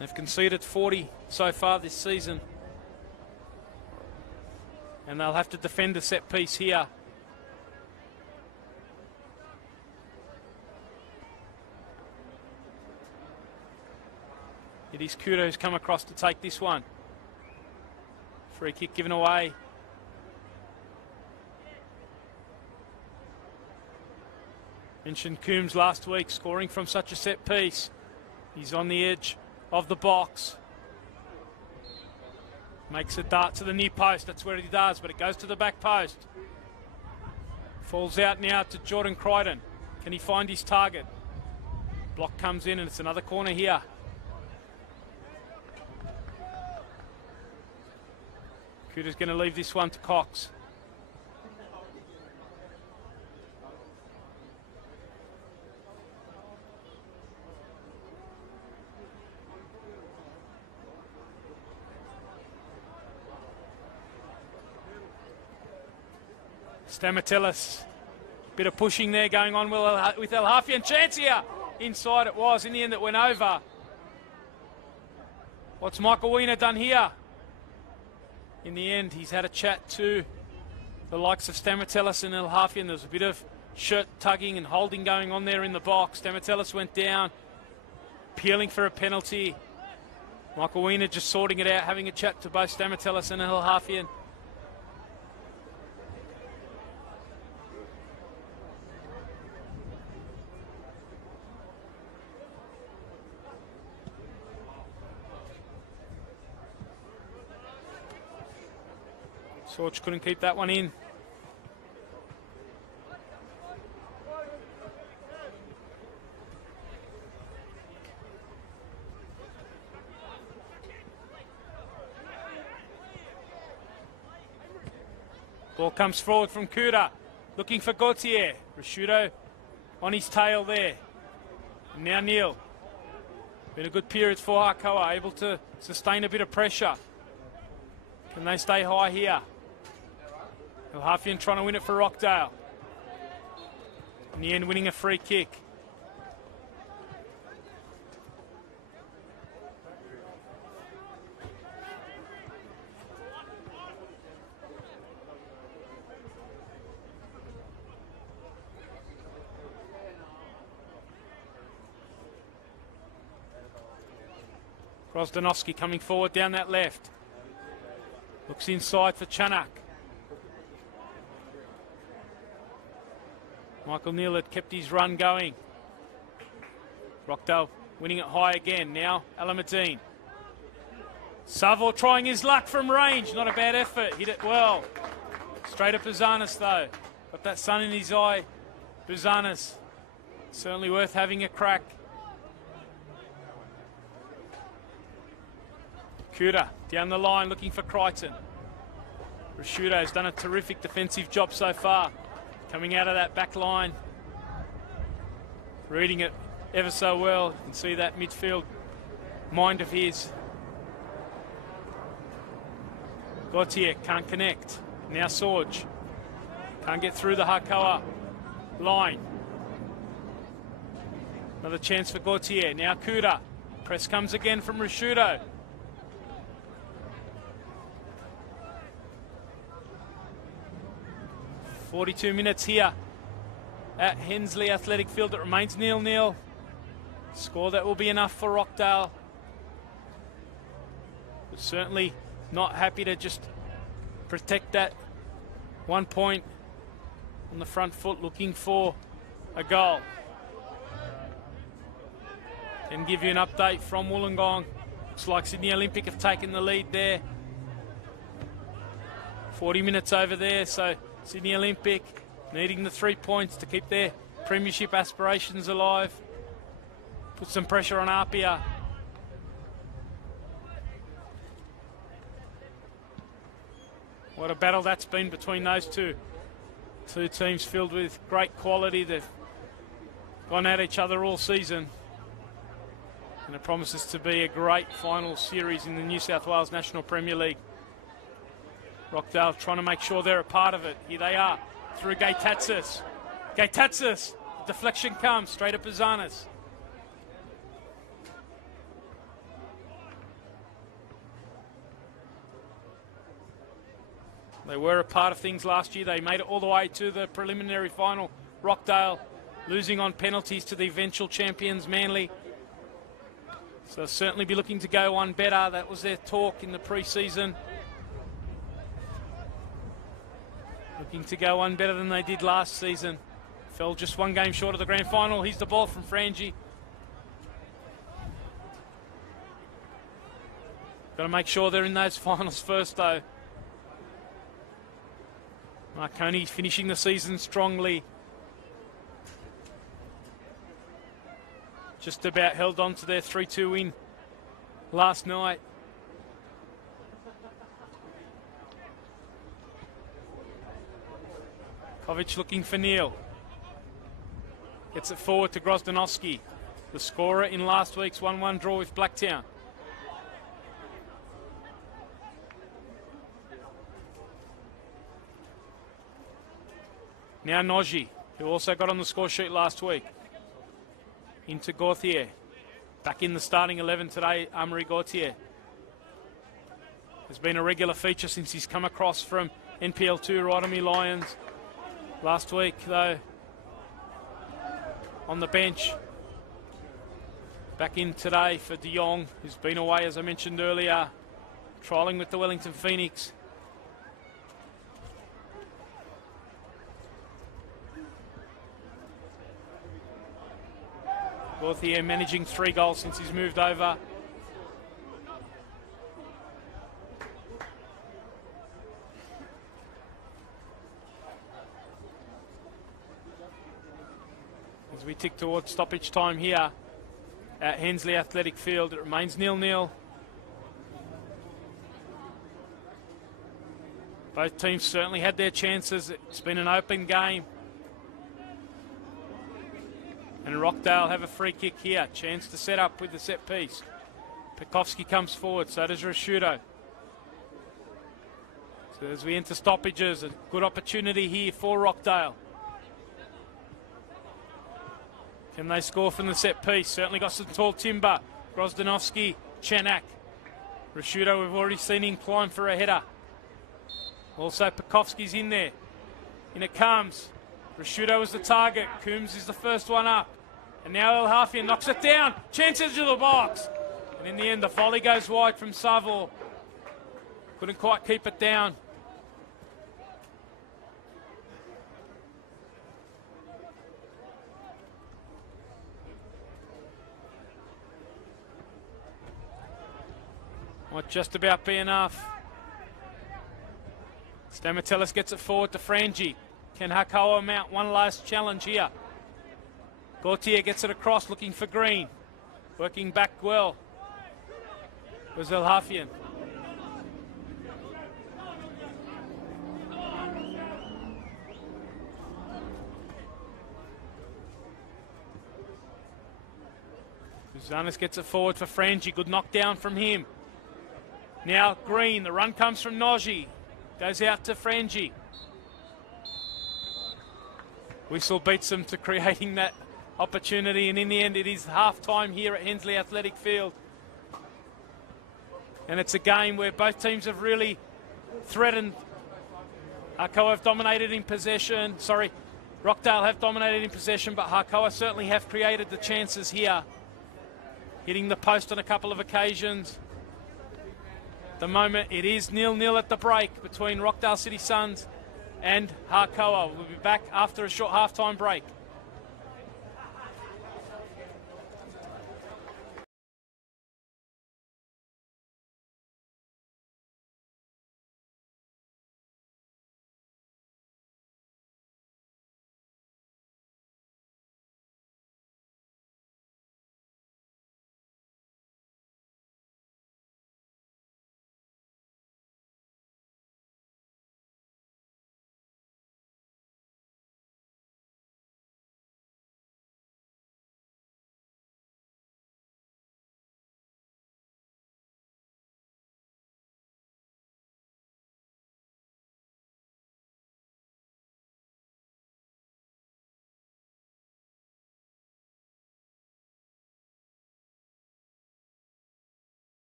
They've conceded 40 so far this season. And they'll have to defend a set piece here. It is Kuda who's come across to take this one. Free kick given away. Mentioned Coombs last week, scoring from such a set piece. He's on the edge of the box. Makes a dart to the near post, that's where he does, but it goes to the back post. Falls out now to Jordan Crichton. Can he find his target? Block comes in and it's another corner here. Kuda's going to leave this one to Cox. Stamatellis, bit of pushing there going on with El Hafi, and chance here. Inside it was, in the end it went over. What's Michael Weiner done here? In the end, he's had a chat to the likes of Stamatellis and El Hafi, and there's a bit of shirt tugging and holding going on there in the box. Stamatellis went down, appealing for a penalty. Michael Weiner just sorting it out, having a chat to both Stamatellis and El Hafi. Sorge couldn't keep that one in. Ball comes forward from Kuda, looking for Gauthier. Rashudo on his tail there. And now Neil. Been a good period for Hakoah, able to sustain a bit of pressure. Can they stay high here? El Hafian trying to win it for Rockdale. In the end, winning a free kick. Grozdanovsky coming forward down that left. Looks inside for Chanak. Michael Neal had kept his run going. Rockdale winning it high again. Now Alameddine. Savo trying his luck from range. Not a bad effort. Hit it well. Straight at Buzanis though. Got that sun in his eye. Buzanis. Certainly worth having a crack. Kuda down the line looking for Crichton. Rashudo's done a terrific defensive job so far. Coming out of that back line. Reading it ever so well. You can see that midfield mind of his. Gauthier can't connect. Now Sorge. Can't get through the Hakoah line. Another chance for Gauthier. Now Kuda. Press comes again from Rashudo. 42 minutes here at Hensley Athletic Field. It remains 0-0. Score that will be enough for Rockdale. But certainly not happy to just protect that 1 point on the front foot, looking for a goal. Can give you an update from Wollongong. Looks like Sydney Olympic have taken the lead there. 40 minutes over there, so Sydney Olympic needing the 3 points to keep their premiership aspirations alive. Put some pressure on Apia. What a battle that's been between those two teams, filled with great quality. They've gone at each other all season. And it promises to be a great final series in the New South Wales National Premier League. Rockdale trying to make sure they're a part of it. Here they are, through Gaitatsis. Gaitatsis, deflection comes, straight up Azanis. They were a part of things last year. They made it all the way to the preliminary final. Rockdale losing on penalties to the eventual champions, Manly. So they'll certainly be looking to go one better. That was their talk in the pre-season. Looking to go one better than they did last season. Fell just one game short of the grand final. Here's the ball from Frangie. Got to make sure they're in those finals first, though. Marconi finishing the season strongly. Just about held on to their 3-2 win last night. Kovic looking for Neil. Gets it forward to Grozdanovsky, the scorer in last week's 1-1 draw with Blacktown. Now Noji, who also got on the score sheet last week. Into Gauthier. Back in the starting 11 today, Amaury Gauthier. Has been a regular feature since he's come across from NPL2 Rotimi Lions. Last week, though, on the bench. Back in today for De Jong, who's been away, as I mentioned earlier, trialling with the Wellington Phoenix. Gauthier managing 3 goals since he's moved over. As we tick towards stoppage time here at Hensley Athletic Field, it remains 0-0. Both teams certainly had their chances. It's been an open game. And Rockdale have a free kick here. Chance to set up with the set piece. Pekovsky comes forward, so does Rashudo. So as we enter stoppages, a good opportunity here for Rockdale. Can they score from the set piece? Certainly got some tall timber. Grozdanovsky, Chanak. Rashudo, we've already seen him climb for a header. Also Pekovsky's in there. In it comes. Rashudo is the target. Coombs is the first one up. And now El Hafian knocks it down. Chances to the box. And in the end, the volley goes wide from Savor. Couldn't quite keep it down. Might just about be enough. Stamatellis gets it forward to Frangie. Can Hakoah mount one last challenge here? Gauthier gets it across, looking for Green. Working back well. Was El Hafian. Zanis gets it forward for Frangie. Good knockdown from him. Now Green. The run comes from Noji. Goes out to Frangie. Whistle beats them to creating that opportunity, and in the end it is half-time here at Hensley Athletic Field. And it's a game where both teams have really threatened Hakoah have dominated in possession. Sorry, Rockdale have dominated in possession, but Hakoah certainly have created the chances here. Hitting the post on a couple of occasions. At the moment, it is 0-0 at the break between Rockdale City Suns and Hakoah. We'll be back after a short halftime break.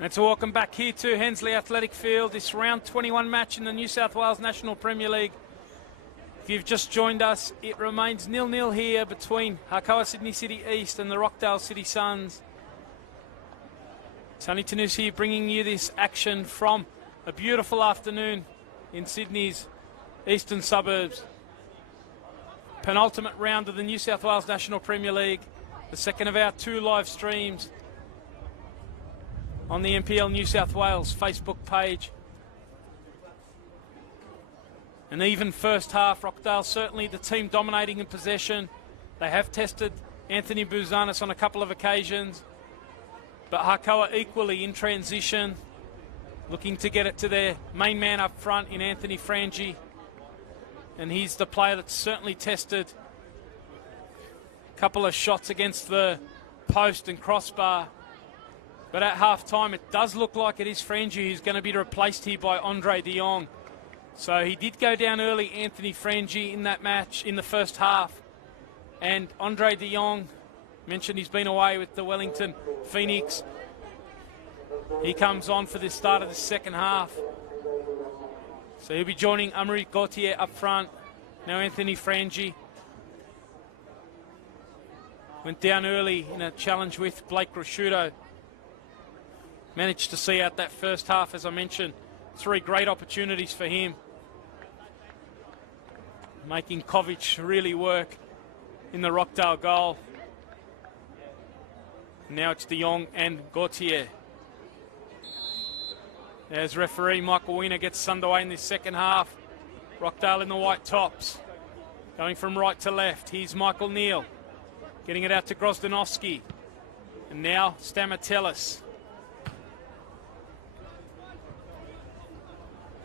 Let's welcome back here to Hensley Athletic Field, this round 21 match in the New South Wales National Premier League. If you've just joined us, it remains 0-0 here between Hakoah Sydney City East and the Rockdale City Suns. Tony Tanus here bringing you this action from a beautiful afternoon in Sydney's eastern suburbs. Penultimate round of the New South Wales National Premier League, the second of our 2 live streams on the NPL New South Wales Facebook page. An even first half. Rockdale certainly the team dominating in possession. They have tested Anthony Bouzanis on a couple of occasions, but Hakoah equally in transition, looking to get it to their main man up front in Anthony Frangi. And he's the player that's certainly tested a couple of shots against the post and crossbar. But at half-time, it does look like it is Frangi who's going to be replaced here by Andre de Jong. So he did go down early, Anthony Frangi, in that match in the first half. And Andre de Jong, mentioned he's been away with the Wellington Phoenix. He comes on for the start of the second half. So he'll be joining Amri Gauthier up front. Now Anthony Frangi went down early in a challenge with Blake Rashudo. Managed to see out that first half, as I mentioned. 3 great opportunities for him, making Kovic really work in the Rockdale goal. Now it's de Jong and Gauthier. As referee Michael Weiner gets underway in this second half. Rockdale in the white tops, going from right to left. Here's Michael Neal, getting it out to Grozdanovsky. And now Stamatelis.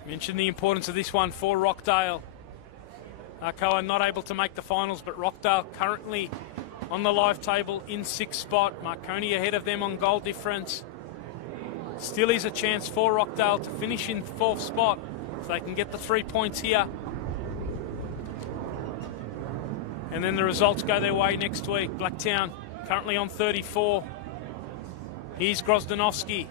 Mentioned the importance of this one for Rockdale. Hakoah not able to make the finals, but Rockdale currently on the live table in 6th spot. Marconi ahead of them on goal difference. Still is a chance for Rockdale to finish in 4th spot if they can get the 3 points here. And then the results go their way next week. Blacktown currently on 34. Here's Grozdanovsky.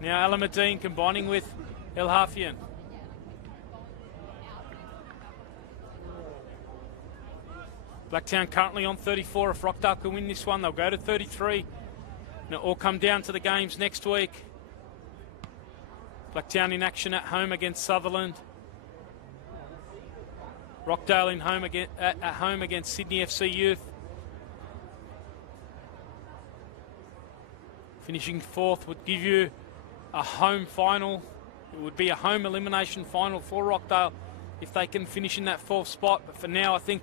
Now Alameddine combining with El Hafian. Blacktown currently on 34. If Rockdale can win this one, they'll go to 33. And it'll all come down to the games next week. Blacktown in action at home against Sutherland. Rockdale at home against Sydney FC Youth. Finishing 4th would give you a home final. It would be a home elimination final for Rockdale if they can finish in that 4th spot. But for now, I think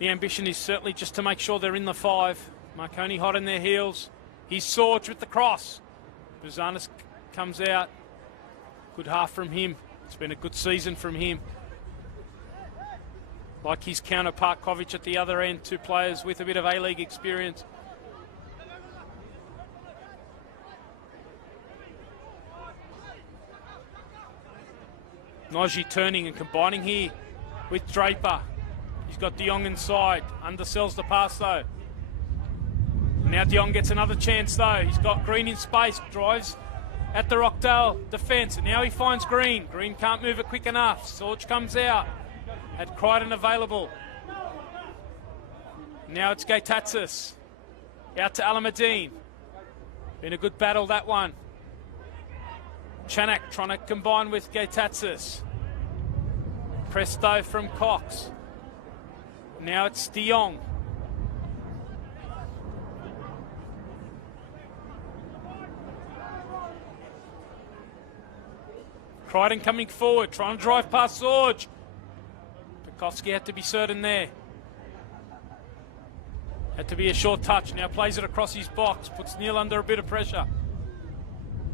the ambition is certainly just to make sure they're in the 5. Marconi hot in their heels. He's Sorge with the cross. Bouzanis comes out. Good half from him. It's been a good season from him. Like his counterpart Kovic at the other end, 2 players with a bit of A-League experience. Noji turning and combining here with Draper. He's got de Jong inside. Undersells the pass though. Now de Jong gets another chance though. He's got Green in space. Drives at the Rockdale defence. And now he finds Green. Green can't move it quick enough. Sorge comes out. Had Crichton available. Now it's Gaitatsis. Out to Alameddine. Been a good battle, that one. Chanak trying to combine with Gaitatsis. Presto from Cox. Now it's de Jong. Crichton coming forward, trying to drive past Sorge. Pekovsky had to be certain there. Had to be a short touch. Now plays it across his box. Puts Neal under a bit of pressure.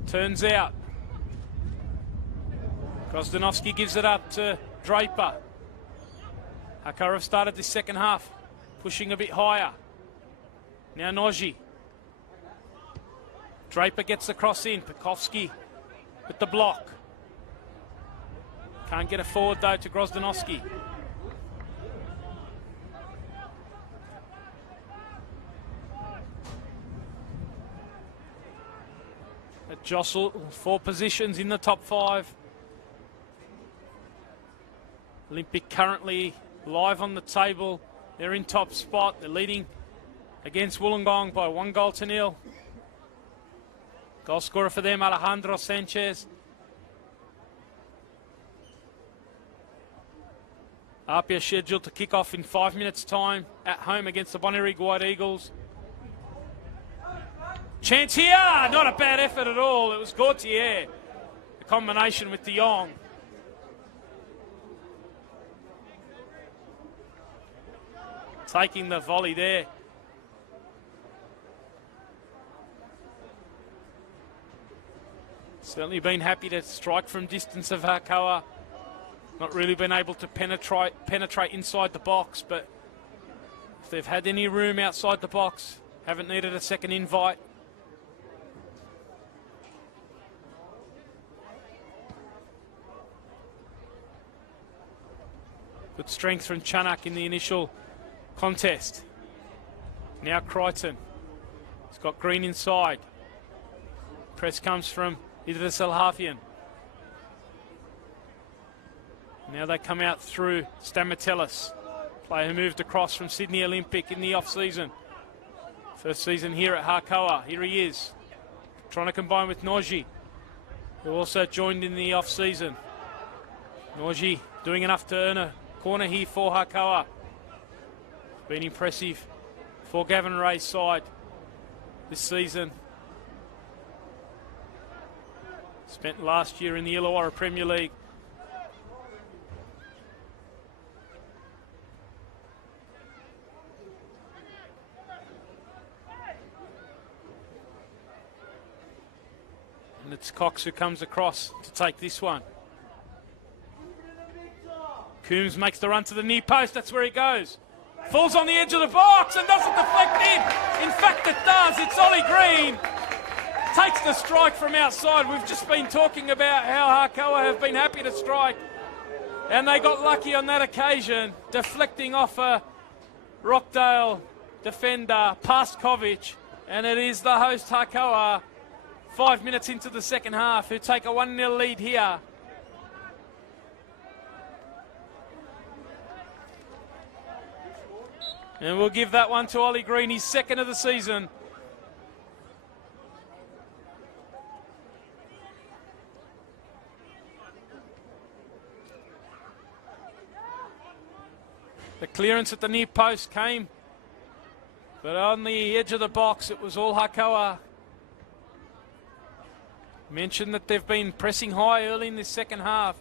Turns out. Grozdanovsky gives it up to Draper. Hakoah have started this second half, pushing a bit higher. Now Noji. Draper gets the cross in. Pekovsky with the block. Can't get it forward though to Grozdanovsky. that jostle for positions in the top 5. Olympic currently live on the table. They're in top spot. They're leading against Wollongong by 1-0. Goal scorer for them, Alejandro Sanchez. Apia scheduled to kick off in 5 minutes' time at home against the Bonnyrigg White Eagles. Chance here, not a bad effort at all. It was Gautier, the combination with De Jong. Taking the volley there. Certainly been happy to strike from distance of Hakoah. Not really been able to penetrate inside the box, but if they've had any room outside the box, haven't needed a second invite. Good strength from Chanak in the initial contest. Now Crichton. He's got Green inside. Press comes from Idris El Hafian. Now they come out through Stamatellis, player who moved across from Sydney Olympic in the off-season. First season here at Hakoah. Here he is, trying to combine with Noji, who also joined in the off-season. Noji doing enough to earn a corner here for Hakoah. Been impressive for Gavin Ray's side this season. Spent last year in the Illawarra Premier League. And it's Cox who comes across to take this one. Coombs makes the run to the near post. That's where he goes. Falls on the edge of the box and doesn't deflect in. In fact, it does. It's Ollie Green. Takes the strike from outside. We've just been talking about how Hakoah have been happy to strike. And they got lucky on that occasion, deflecting off a Rockdale defender past Kovic. And it is the host Hakoah, 5 minutes into the second half, who take a 1-0 lead here. And we'll give that one to Ollie Green, his second of the season. The clearance at the near post came, but on the edge of the box, it was all Hakoah. Mentioned that they've been pressing high early in this second half,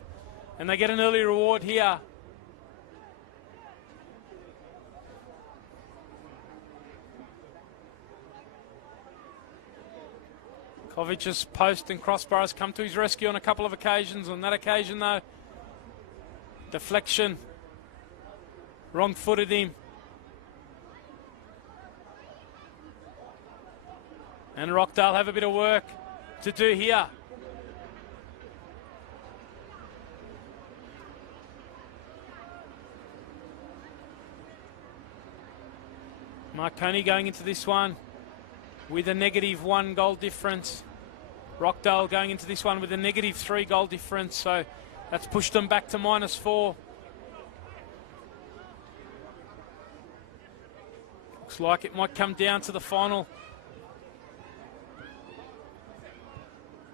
and they get an early reward here. Kovic's post and crossbars come to his rescue on a couple of occasions. On that occasion, though, deflection, wrong-footed him. And Rockdale have a bit of work to do here. Marconi going into this one with a -1 goal difference. Rockdale going into this one with a -3 goal difference, so that's pushed them back to -4. Looks like it might come down to the final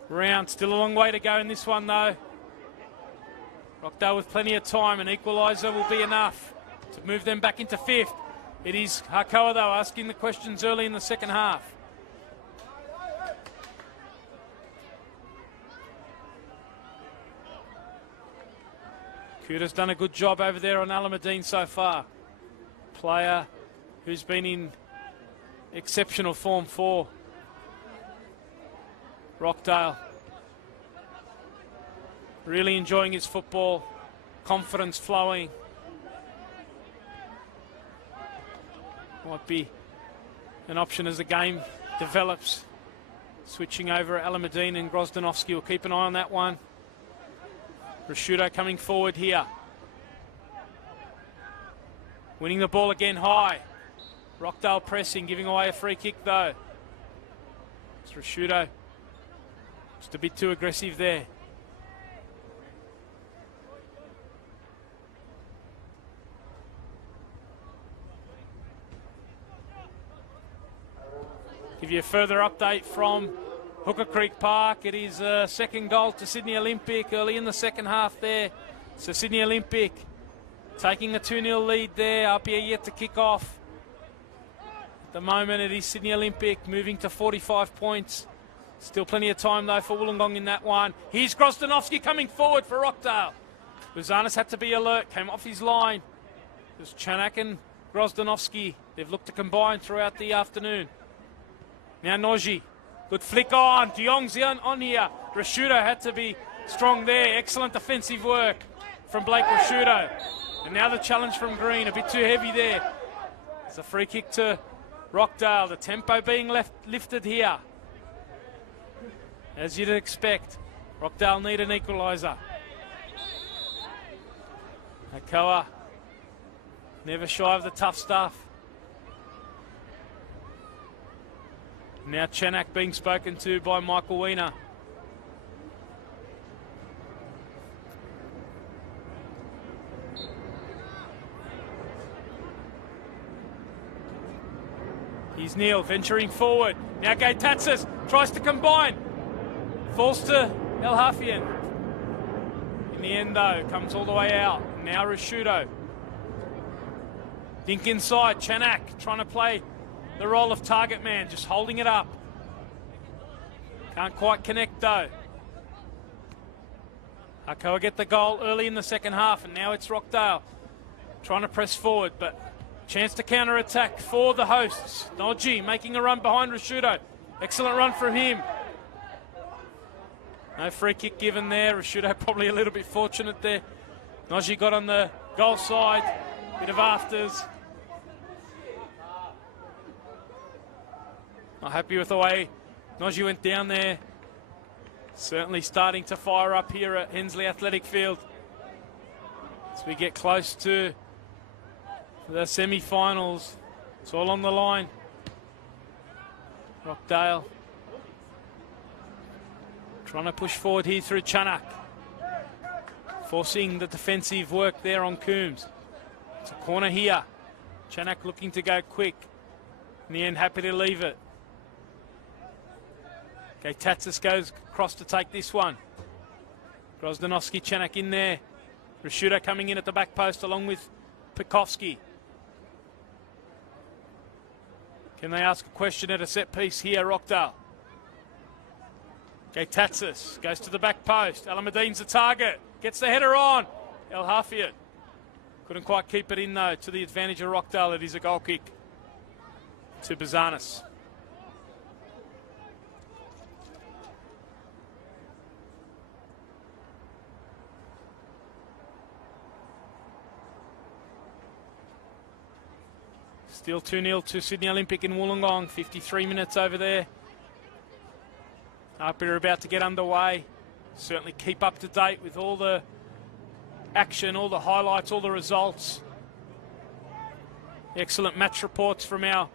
round. Still a long way to go in this one, though. Rockdale with plenty of time. An equaliser will be enough to move them back into 5th. It is Hakoah, though, asking the questions early in the second half. Kuda's done a good job over there on Alameddine so far. Player who's been in exceptional form for Rockdale. Really enjoying his football, confidence flowing. Might be an option as the game develops. Switching over Alameddine and Grozdanovsky. We'll keep an eye on that one. Rashudo coming forward here. Winning the ball again high. Rockdale pressing, giving away a free kick though. It's Rashudo Just a bit too aggressive there. Give you a further update from Hooker Creek Park. It is a second goal to Sydney Olympic early in the second half there. So Sydney Olympic taking a 2-0 lead there. Up here yet to kick off. At the moment it is Sydney Olympic moving to 45 points. Still plenty of time though for Wollongong in that one. Here's Grozdanovsky coming forward for Rockdale. Buzanis had to be alert, came off his line. It was Chanak and Grozdanovsky. They've looked to combine throughout the afternoon. Now Noji, good flick on. De Jong's on here. Rashudo had to be strong there. Excellent defensive work from Blake Rashudo. And now the challenge from Green, a bit too heavy there. It's a free kick to Rockdale. The tempo being lifted here. As you'd expect, Rockdale need an equaliser. Hakoah, never shy of the tough stuff. Now Chanak being spoken to by Michael Weiner. Here's Neil venturing forward. Now Gaetatsis tries to combine. Falls to El Hafian. In the end though, comes all the way out. Now Rashudo. Dink inside, Chanak trying to play the role of target man, just holding it up. Can't quite connect though. Hakoah get the goal early in the second half, and now it's Rockdale trying to press forward, but chance to counter-attack for the hosts. Noji making a run behind Rashudo. Excellent run from him. No free kick given there. Rashudo probably a little bit fortunate there. Noji got on the goal side. Bit of afters. Not happy with the way Noji went down there. Certainly starting to fire up here at Hensley Athletic Field as we get close to the semi-finals. It's all on the line. Rockdale trying to push forward here through Chanak, forcing the defensive work there on Coombs. It's a corner here. Chanak looking to go quick. In the end, happy to leave it. Okay, Tatsis goes across to take this one. Grozdanovsky, Chanak in there. Rashudo coming in at the back post along with Pekovsky. Can they ask a question at a set piece here, Rockdale? Okay, Tatsis goes to the back post. Alamadine's the target. Gets the header on. El Hafiat couldn't quite keep it in though, to the advantage of Rockdale. It is a goal kick to Buzanis. Still 2-0 to Sydney Olympic in Wollongong. 53 minutes over there. We're about to get underway. Certainly keep up to date with all the action, all the highlights, all the results. Excellent match reports from our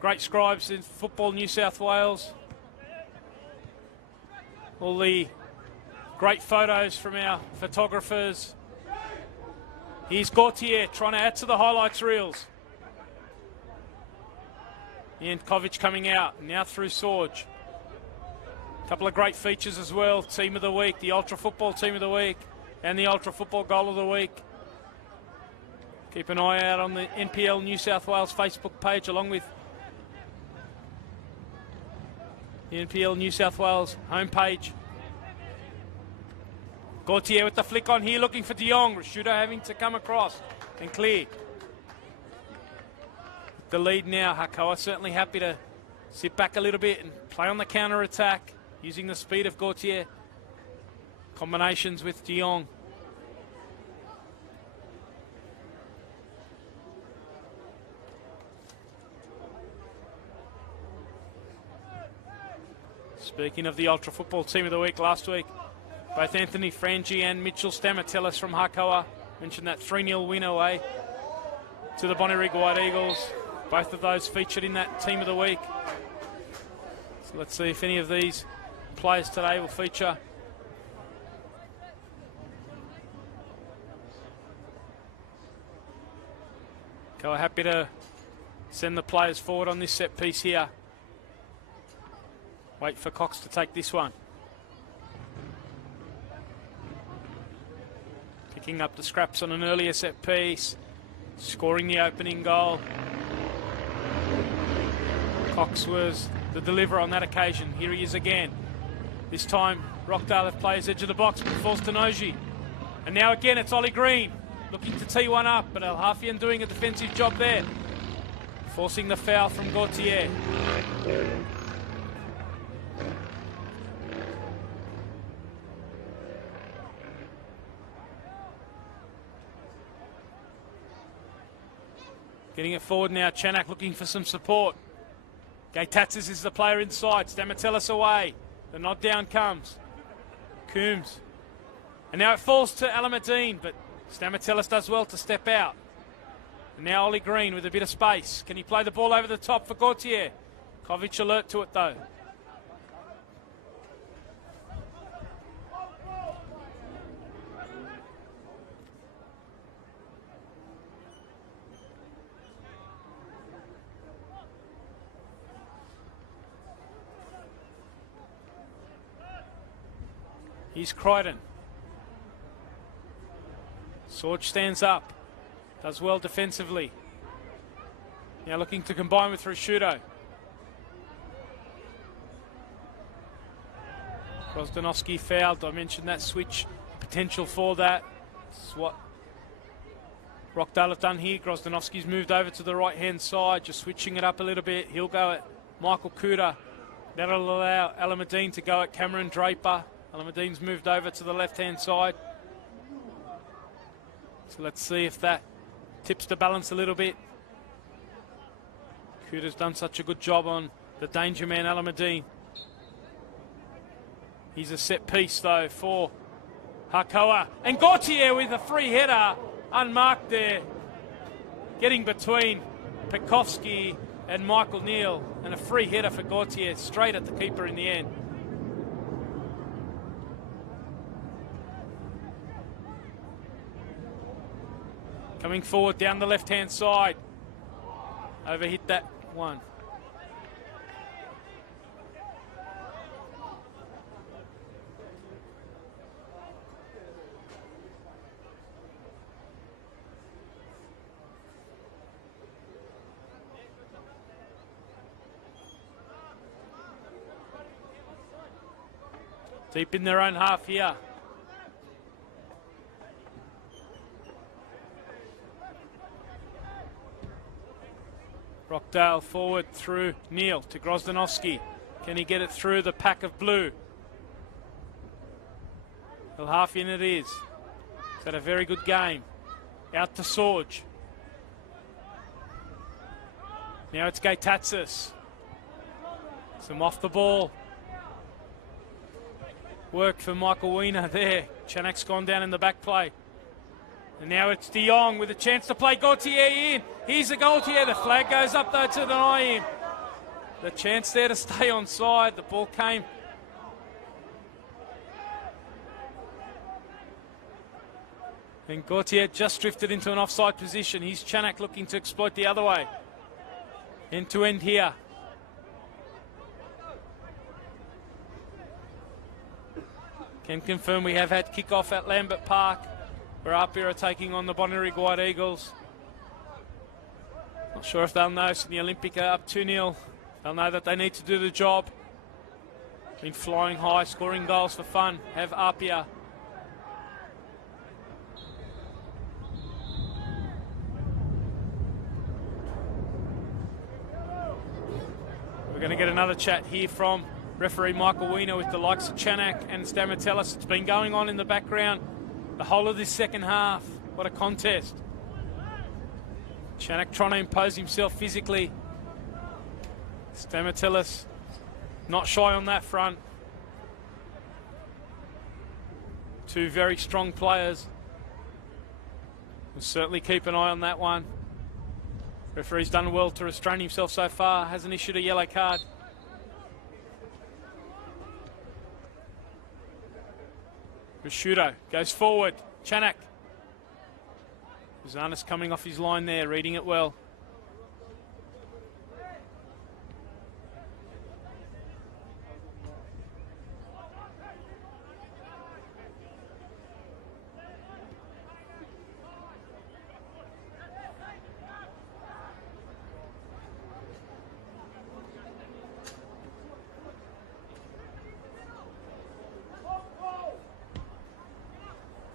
great scribes in Football New South Wales. All the great photos from our photographers. Here's Gautier trying to add to the highlights reels. Yankovic coming out, now through Sorge. A couple of great features as well. Team of the week, the Ultra Football Team of the week, and the Ultra Football Goal of the week. Keep an eye out on the NPL New South Wales Facebook page, along with the NPL New South Wales homepage. Gautier with the flick on here, looking for De Jong. Rashudo having to come across and clear. The lead now, Hakoah certainly happy to sit back a little bit and play on the counter-attack, using the speed of Gautier. Combinations with De Jong. Speaking of the Ultra Football Team of the Week last week, both Anthony Frangi and Mitchell Stamatellis from Hakoah mentioned that 3-0 win away to the Bonnyrigg White Eagles. Both of those featured in that Team of the Week. So let's see if any of these players today will feature. Hakoah happy to send the players forward on this set piece here. Wait for Cox to take this one. Picking up the scraps on an earlier set piece. Scoring the opening goal. Cox was the deliverer on that occasion. Here he is again. This time, Rockdale have players edge of the box, but falls to Noji. And now again, it's Ollie Green looking to tee one up, but Al-Hafian doing a defensive job there. Forcing the foul from Gauthier. Getting it forward now, Chanak looking for some support. Gaitatzis is the player inside, Stamatelis away. The nod down comes. Coombs. And now it falls to Alameddine, but Stamatelis does well to step out. And now Ollie Green with a bit of space. Can he play the ball over the top for Gauthier? Kovic alert to it though. Here's Crichton. Sorge stands up. Does well defensively. Now looking to combine with Rusciuto. Grozdanovsky fouled. I mentioned that switch. Potential for that. This is what Rockdale have done here. Grozdanovsky's moved over to the right-hand side. Just switching it up a little bit. He'll go at Michael Kuda. That'll allow Alameddine to go at Cameron Draper. Alameddine's moved over to the left-hand side. So let's see if that tips the balance a little bit. Kuda's done such a good job on the danger man, Alameddine. He's a set piece, though, for Hakoah. And Gauthier with a free header, unmarked there. Getting between Pekovsky and Michael Neal. And a free header for Gauthier, straight at the keeper in the end. Coming forward down the left-hand side. Overhit that one. Deep in their own half here. Rockdale forward through Neal to Grozdanovsky. Can he get it through the pack of blue? Al-Hafian it is. He's had a very good game. Out to Sorge. Now it's Gaitatzis. Some off the ball work for Michael Wiener there. Chanak's gone down in the back play. And now it's De Jong with a chance to play Gauthier in. Here's a Gauthier. The flag goes up though to deny him. The chance there to stay on side. The ball came. And Gauthier just drifted into an offside position. Here's Chanak looking to exploit the other way. End to end here. Can confirm we have had kickoff at Lambert Park, where Apia are taking on the Bonnyrigg White Eagles. Not sure if they'll know Sydney Olympic are up 2-0. They'll know that they need to do the job. Been flying high, scoring goals for fun. Have Apia. We're going to get another chat here from referee Michael Wiener with the likes of Chanak and Stamatelis. It's been going on in the background the whole of this second half. What a contest. Chanak trying to impose himself physically. Stamatelis not shy on that front. Two very strong players. We'll certainly keep an eye on that one. Referee's done well to restrain himself so far. Hasn't issued a yellow card. Prosciutto goes forward. Chanak. Buzanis coming off his line there, reading it well.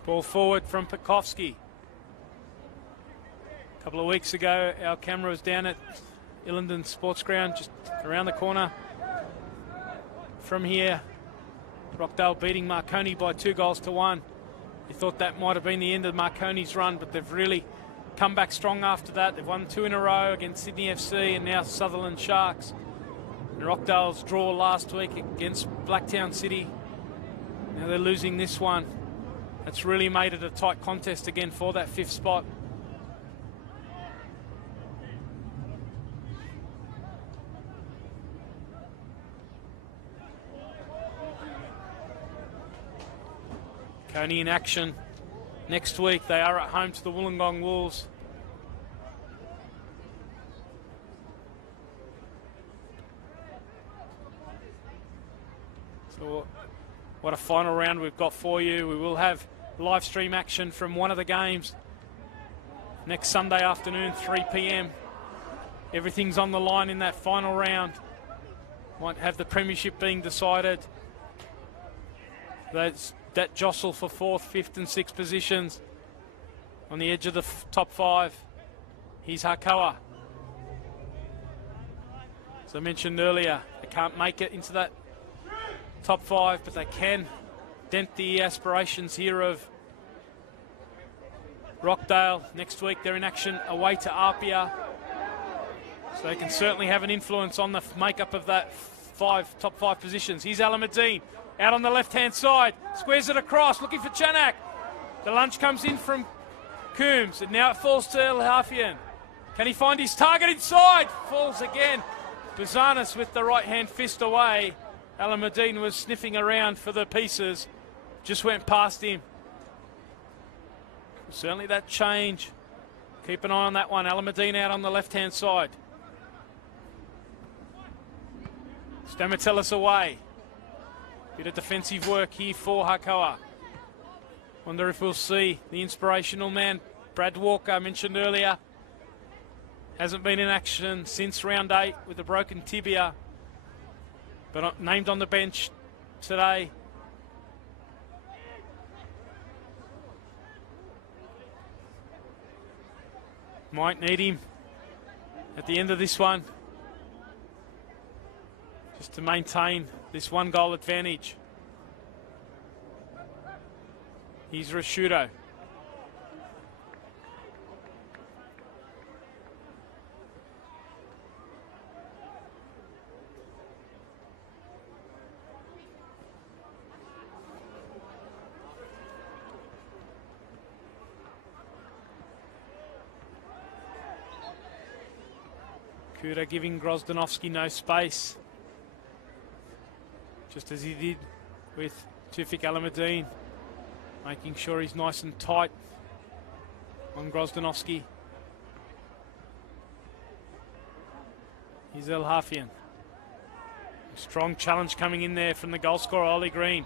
Ball forward from Pekovsky. A couple of weeks ago, our camera was down at Illingdon Sports Ground, just around the corner from here. Rockdale beating Marconi by 2-1. You thought that might have been the end of Marconi's run, but they've really come back strong after that. They've won 2 in a row against Sydney FC and now Sutherland Sharks. And Rockdale's draw last week against Blacktown City. Now they're losing this one. That's really made it a tight contest again for that 5th spot. Coney in action next week. They are at home to the Wollongong Wolves. So what a final round we've got for you. We will have live stream action from one of the games next Sunday afternoon, 3 p.m. Everything's on the line in that final round. Might have the premiership being decided. That jostle for 4th, 5th and 6th positions on the edge of the top 5. Here's Hakoah. As I mentioned earlier, they can't make it into that top 5, but they can dent the aspirations here of Rockdale. Next week they're in action away to Apia, so they can certainly have an influence on the makeup of that top 5 positions. Here's Alameddine out on the left-hand side, squares it across, looking for Chanak. The lunge comes in from Coombs, and now it falls to El Hafian. Can he find his target inside? Falls again. Buzanis with the right-hand fist away. Alameddine was sniffing around for the pieces, just went past him. Certainly that change. Keep an eye on that one. Alameddine out on the left-hand side. Stamatellis away. Bit of defensive work here for Hakoah. Wonder if we'll see the inspirational man, Brad Walker, I mentioned earlier. Hasn't been in action since round 8 with a broken tibia, but named on the bench today. Might need him at the end of this one just to maintain this 1-goal advantage. Here's Prosciutto. Kuda giving Grozdanovsky no space, just as he did with Tufik Alameddine, making sure he's nice and tight on Grozdanovsky. Here's El Hafian. Strong challenge coming in there from the goal scorer, Ollie Green.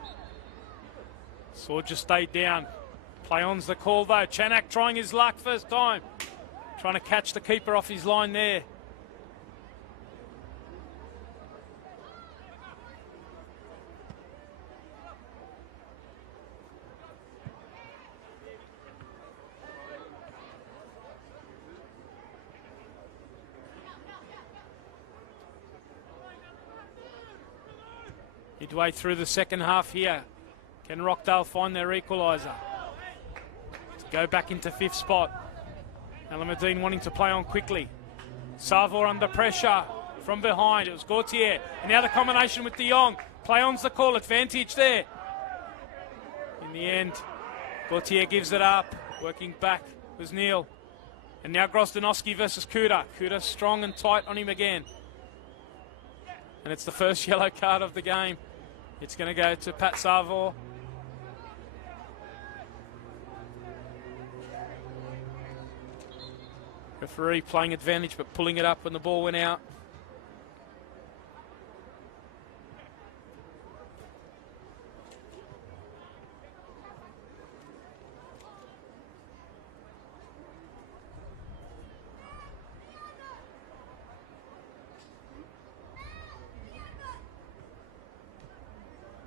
Sword just stayed down. Play on's the call though. Chanak trying his luck first time. Trying to catch the keeper off his line there. Midway through the second half here. Can Rockdale find their equaliser to go back into 5th spot? Alameddine wanting to play on quickly. Savor under pressure from behind. It was Gautier. And now the combination with De Jong. Play on's the call. Advantage there. In the end, Gautier gives it up. Working back was Neil. And now Grozdanovsky versus Kuda. Kuda strong and tight on him again. And it's the first yellow card of the game. It's going to go to Pat Savor. Referee playing advantage but pulling it up when the ball went out.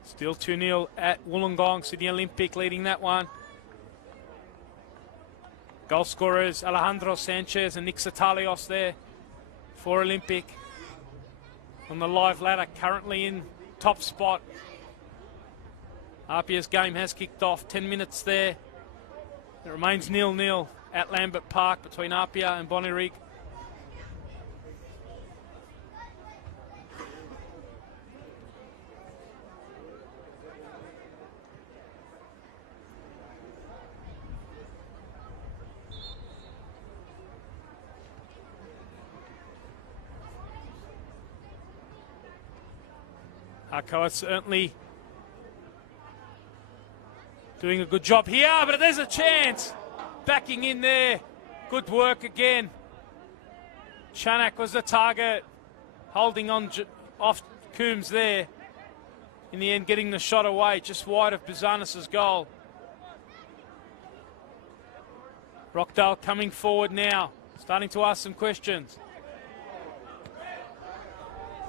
Still 2-0 at Wollongong. Sydney Olympic leading that one. Goal scorers Alejandro Sanchez and Nick Satalios there for Olympic. On the live ladder, currently in top spot. Apia's game has kicked off. 10 minutes there. It remains 0-0 at Lambert Park between Apia and Bonnyrigg. Hakoah certainly doing a good job here, but there's a chance. Backing in there. Good work again. Chanak was the target. Holding on off Coombs there. In the end, getting the shot away, just wide of Buzanis' goal. Rockdale coming forward now, starting to ask some questions.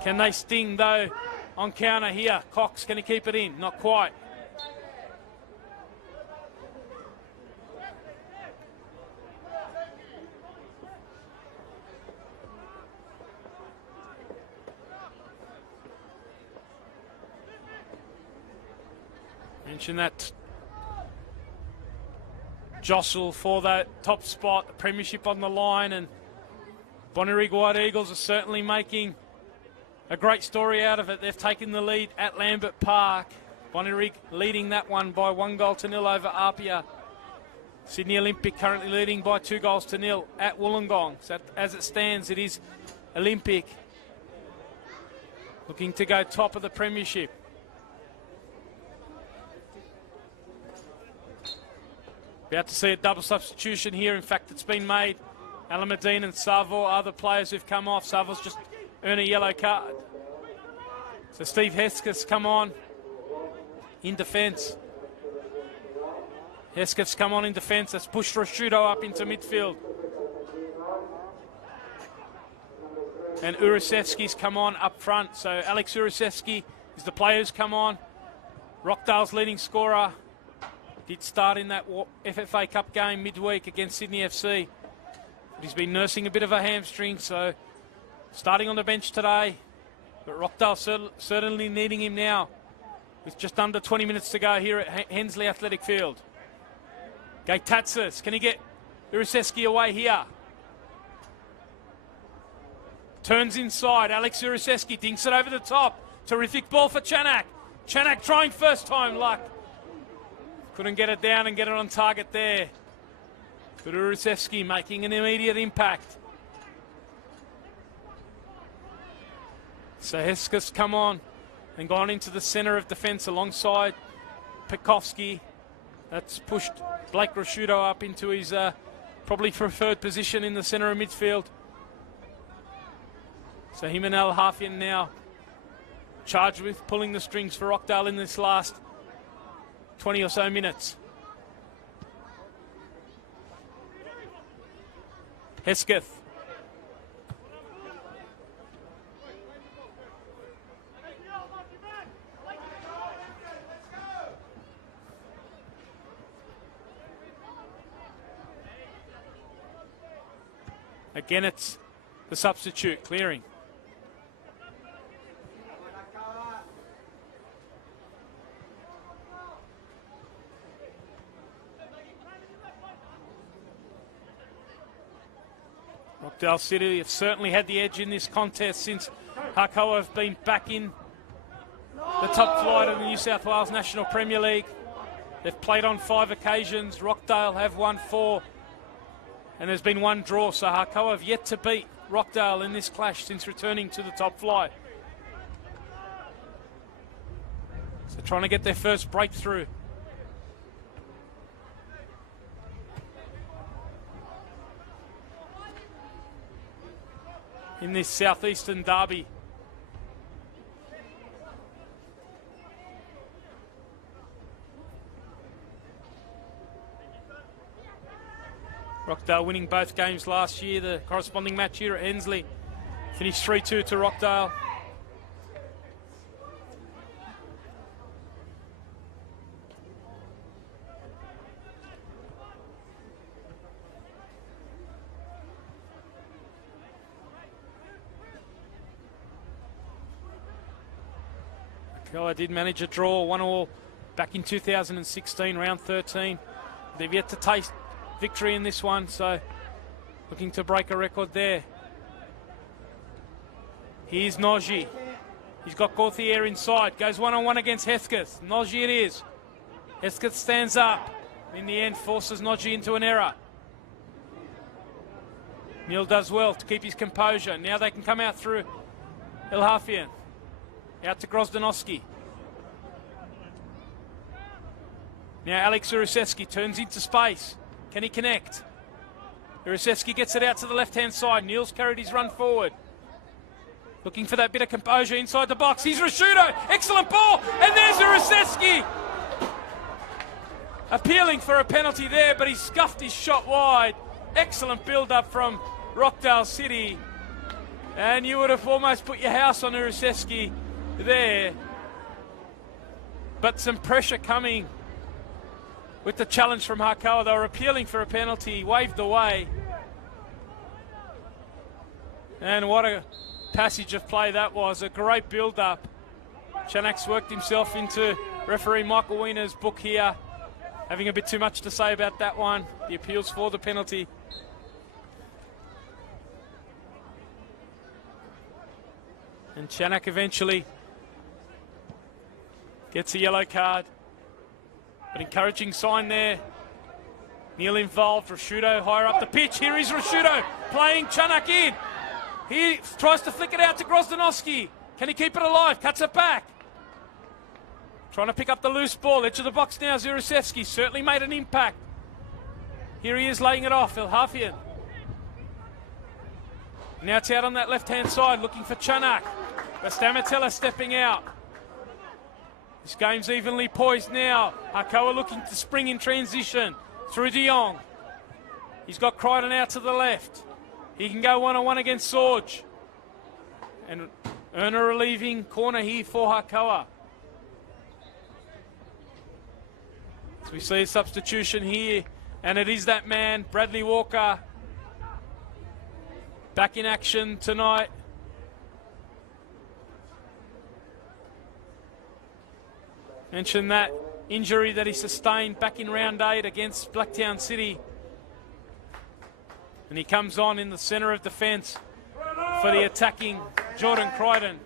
Can they sting, though, on counter here? Cox, can he keep it in? Not quite. Mention that jostle for that top spot, the premiership on the line, and Bonnyrigg White Eagles are certainly making a great story out of it. They've taken the lead at Lambert Park. Bonnyrigg leading that one by 1-0 over Apia. Sydney Olympic currently leading by 2-0 at Wollongong. So as it stands, it is Olympic looking to go top of the premiership. About to see a double substitution here. In fact, it's been made. Alameddine and Savo are the players who've come off. Savo's just earned a yellow card. So Steve Hesketh's come on in defence. Hesketh's come on in defence. That's pushed Rashudo up into midfield. And Urusevski's come on up front. So Alex Urusevski is the player who's come on. Rockdale's leading scorer. Did start in that FFA Cup game midweek against Sydney FC. But he's been nursing a bit of a hamstring, so starting on the bench today. But Rockdale certainly needing him now with just under 20 minutes to go here at Hensley Athletic Field. Gaitatsis, can he get Urusevski away here? Turns inside, Alex Urusevski dinks it over the top. Terrific ball for Chanak. Chanak trying first time luck. Couldn't get it down and get it on target there. But Urusevski making an immediate impact. So Hesketh's come on and gone into the centre of defence alongside Pekovsky. That's pushed Blake Rashudo up into his probably preferred position in the centre of midfield. So him and Al Hafian now charged with pulling the strings for Rockdale in this last 20 or so minutes. Hesketh. Again, it's the substitute clearing. Rockdale City have certainly had the edge in this contest since Hakoah have been back in the top flight of the New South Wales National Premier League. They've played on 5 occasions. Rockdale have won 4. And there's been 1 draw, so Hakoah have yet to beat Rockdale in this clash since returning to the top flight. So trying to get their first breakthrough. in this southeastern derby. Rockdale winning both games last year. The corresponding match here at Hensley finished 3-2 to Rockdale. Hakoah did manage a draw, 1-1 back in 2016, round 13. They've yet to taste victory in this one, so looking to break a record there. Here's Noji. He's got Gauthier inside. Goes one-on-one against Hesketh. Noji it is. Hesketh stands up. In the end, forces Noji into an error. Neil does well to keep his composure. Now they can come out through Ilhafian. Out to Grozdanowski. Now Alex Uruseski turns into space. Can he connect? Uruseski gets it out to the left-hand side. Neil's carried his run forward. Looking for that bit of composure inside the box. Here's Rashudo. Excellent ball. And there's Uruseski. Appealing for a penalty there, but he scuffed his shot wide. Excellent build-up from Rockdale City. And you would have almost put your house on Uruseski there. But some pressure coming with the challenge from Hakoah. They were appealing for a penalty, waved away. And what a passage of play that was. A great build-up. Chanak's worked himself into referee Michael Wiener's book here. Having a bit too much to say about that one. The appeals for the penalty. And Chanak eventually gets a yellow card. But encouraging sign there. Neil involved. Rashudo higher up the pitch. Here is Rashudo playing Chanak in. He tries to flick it out to Grozdanowski. Can he keep it alive? Cuts it back. Trying to pick up the loose ball. Edge of the box now, Zurusevski. Certainly made an impact. Here he is laying it off, Ilhafian. Now it's out on that left-hand side, looking for Chanak. Stamatella stepping out. This game's evenly poised now. Hakoah looking to spring in transition through De Jong. He's got Crichton out to the left. He can go one-on-one against Sorge. And earn a relieving corner here for Hakoah. So we see a substitution here, and it is that man, Bradley Walker, back in action tonight. Mentioned that injury that he sustained back in round 8 against Blacktown City. And he comes on in the centre of defence for the attacking Jordan Crichton.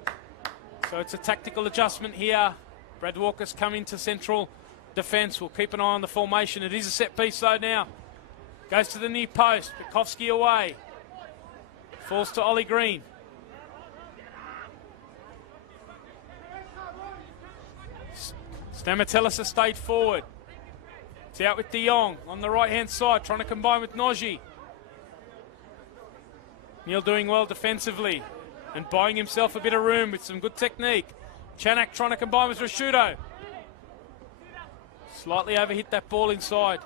So it's a tactical adjustment here. Brad Walker's come into central defence. We'll keep an eye on the formation. It is a set piece though now. Goes to the near post. Bukowski away. Falls to Ollie Green. Stamatellis has stayed forward. It's out with De Jong on the right-hand side, trying to combine with Noji. Neil doing well defensively and buying himself a bit of room with some good technique. Chanak trying to combine with Rashudo. Slightly overhit that ball inside.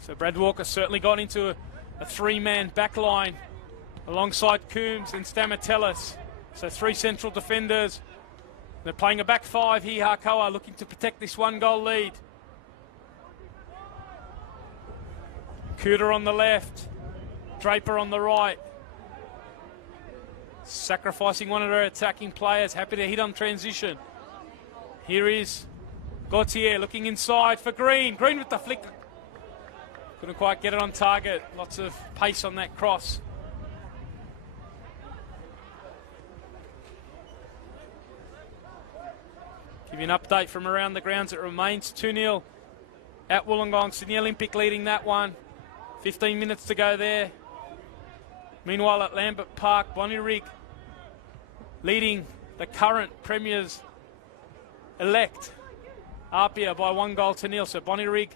So Brad Walker certainly got into a three-man back line alongside Coombs and Stamatellis. So 3 central defenders. They're playing a back 5 here, Hakoah, looking to protect this 1-goal lead. Cooter on the left, Draper on the right. Sacrificing one of their attacking players, happy to hit on transition. Here is Gauthier looking inside for Green. Green with the flick. Couldn't quite get it on target. Lots of pace on that cross. Give you an update from around the grounds. It remains 2-0 at Wollongong. Sydney Olympic leading that one. 15 minutes to go there. Meanwhile at Lambert Park, Bonnyrigg leading the current Premiers elect Apia by 1-0. So Bonnyrigg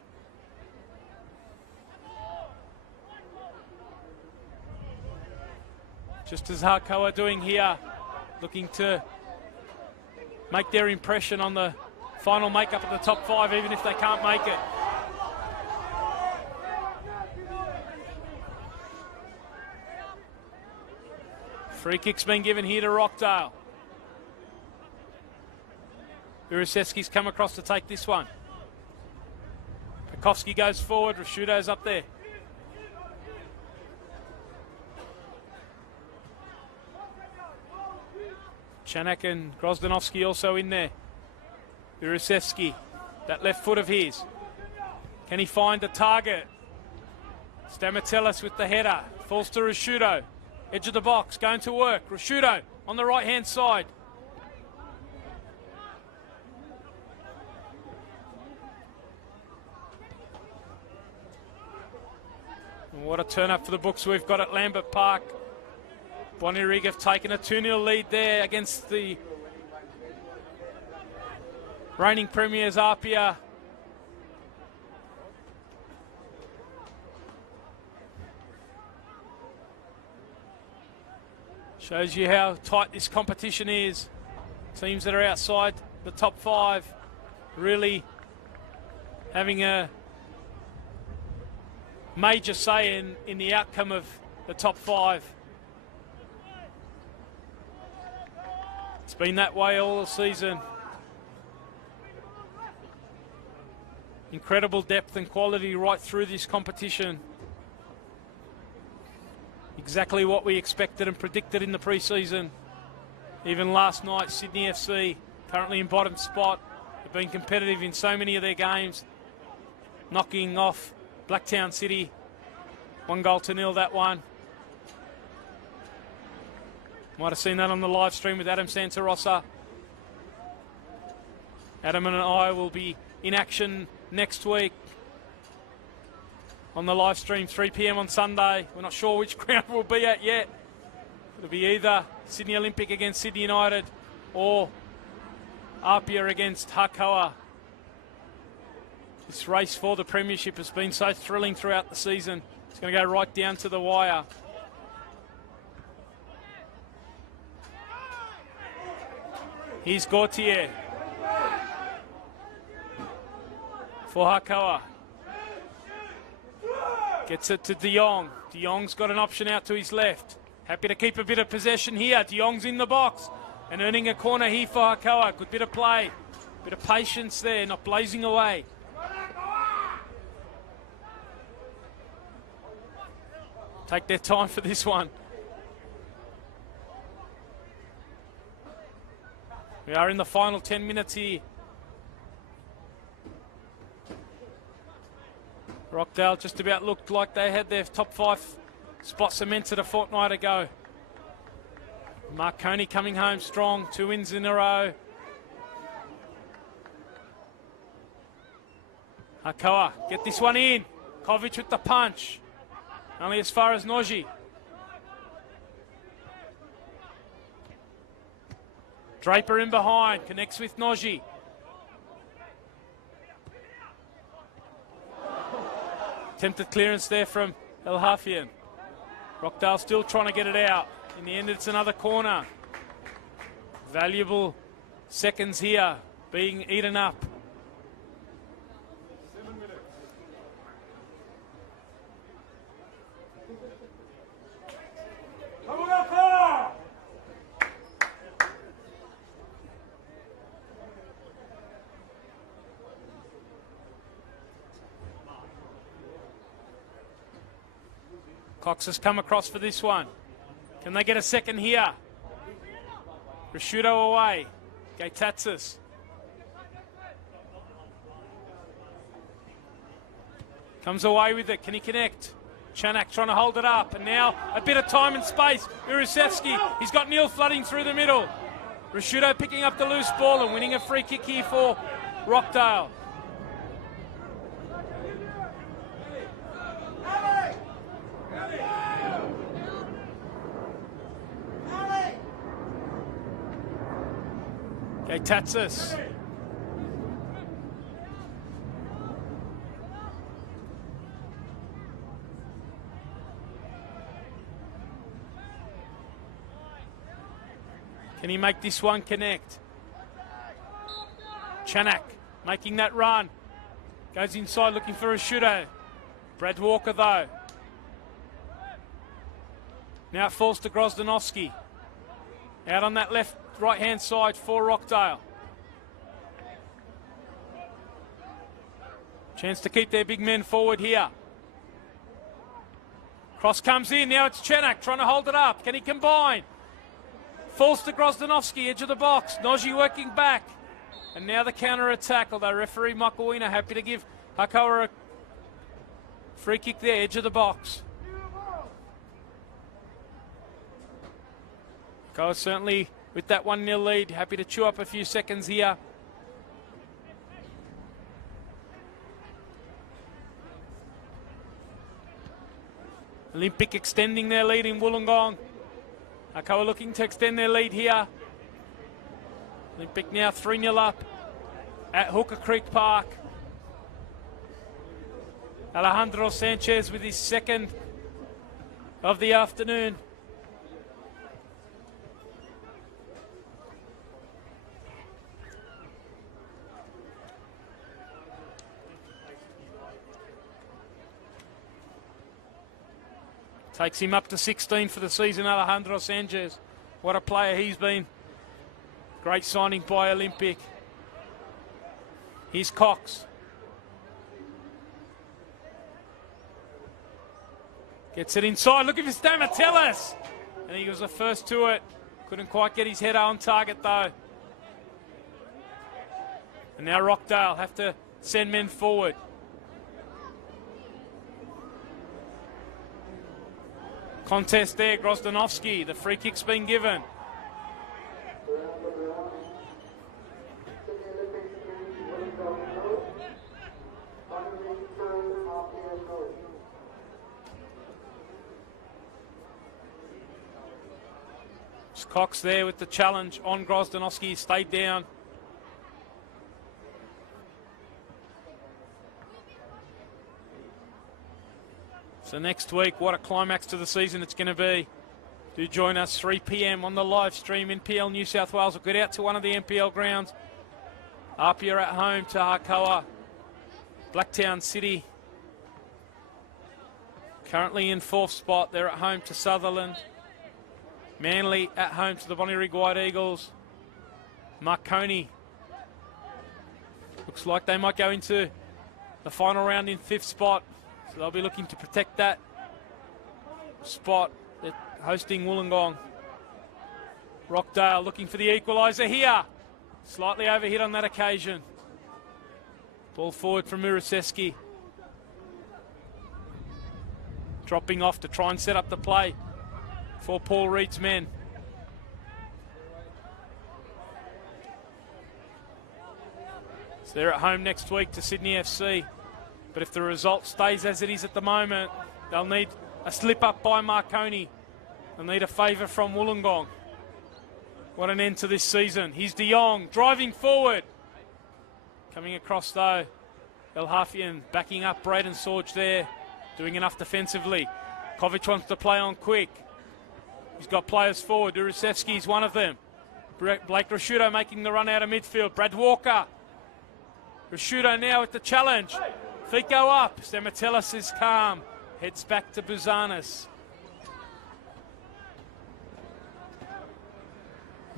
just as Hakoah doing here, looking to make their impression on the final makeup of the top 5, even if they can't make it. Free kick's been given here to Rockdale. Urusevski's come across to take this one. Pekovsky goes forward, Rashudo's up there. Chanak and Grozdanovsky also in there. Urusevski, that left foot of his. Can he find the target? Stamatelis with the header. Falls to Rashudo. Edge of the box, going to work. Rashudo on the right-hand side. What a turn-up for the books we've got at Lambert Park. Bonnyrigg have taken a 2-0 lead there against the reigning premiers, Apia. Shows you how tight this competition is. Teams that are outside the top 5 really having a major say in the outcome of the top 5. It's been that way all the season. Incredible depth and quality right through this competition. Exactly what we expected and predicted in the pre-season. Even last night, Sydney FC, currently in bottom spot, have been competitive in so many of their games, knocking off Blacktown City. 1-0 that one. Might have seen that on the live stream with Adam Santarossa. Adam and I will be in action next week on the live stream, 3 p.m. on Sunday. We're not sure which ground we'll be at yet. It'll be either Sydney Olympic against Sydney United or Apia against Hakoah. This race for the premiership has been so thrilling throughout the season. It's going to go right down to the wire. Here's Gautier for Hakoah. Gets it to De Jong. De Jong's got an option out to his left. Happy to keep a bit of possession here. De Jong's in the box and earning a corner here for Hakoah. Good bit of play. Bit of patience there, not blazing away. Take their time for this one. We are in the final 10 minutes here. Rockdale just about looked like they had their top 5 spot cemented a fortnight ago. Mark Coney coming home strong, 2 wins in a row. Hakoah, get this one in. Kovic with the punch. Only as far as Noji. Draper in behind, connects with Noji. Attempted clearance there from El Hafian. Rockdale still trying to get it out. In the end, it's another corner. Valuable seconds here being eaten up. Cox has come across for this one. Can they get a second here? Rashudo away. Gaitatsis. Comes away with it. Can he connect? Chanak trying to hold it up. And now a bit of time and space. Urusevski. He's got Neil flooding through the middle. Rashudo picking up the loose ball and winning a free kick here for Rockdale. Tatsis. Can he make this one connect? Chanak making that run. Goes inside looking for a shooter. Brad Walker though. Now it falls to Grozdanovsky. Out on that right hand side for Rockdale. Chance to keep their big men forward here. Cross comes in, now it's Chanak trying to hold it up. Can he combine? Falls to Grozdanovsky, edge of the box. Noji working back. And now the counter attack, although referee Makawina happy to give Hakoah a free kick there, edge of the box. Hakoah certainly with that 1-0 lead, happy to chew up a few seconds here. Olympic extending their lead in Wollongong. Hakoah looking to extend their lead here. Olympic now 3-0 up at Hooker Creek Park. Alejandro Sanchez with his second of the afternoon. Takes him up to 16 for the season, Alejandro Sanchez. What a player he's been. Great signing by Olympic. Here's Cox. Gets it inside, looking for Stamatellis. And he was the first to it. Couldn't quite get his header on target though. And now Rockdale have to send men forward. Contest there, Grozdanovsky. The free kick's been given. It's Cox there with the challenge on Grozdanovsky. He stayed down. So next week, what a climax to the season it's going to be. Do join us 3 p.m. on the live stream in PL New South Wales. We'll get out to one of the NPL grounds. Apia at home to Hakoah. Blacktown City currently in 4th spot. They're at home to Sutherland. Manly at home to the Bonnyrigg White Eagles. Marconi. Looks like they might go into the final round in 5th spot. So they'll be looking to protect that spot. They're hosting Wollongong. Rockdale looking for the equaliser here. Slightly overhit on that occasion. Ball forward from Muraseski. Dropping off to try and set up the play for Paul Reed's men. So they're at home next week to Sydney FC. But if the result stays as it is at the moment, they'll need a slip up by Marconi. They'll need a favour from Wollongong. What an end to this season. Here's De Jong driving forward. Coming across though, El Hafian backing up Braden Sorge there. Doing enough defensively. Kovic wants to play on quick. He's got players forward. Urusevsky's one of them. Blake Rashudo making the run out of midfield. Brad Walker. Rashudo now with the challenge. Feet go up. Stamatellis is calm. Heads back to Buzanis.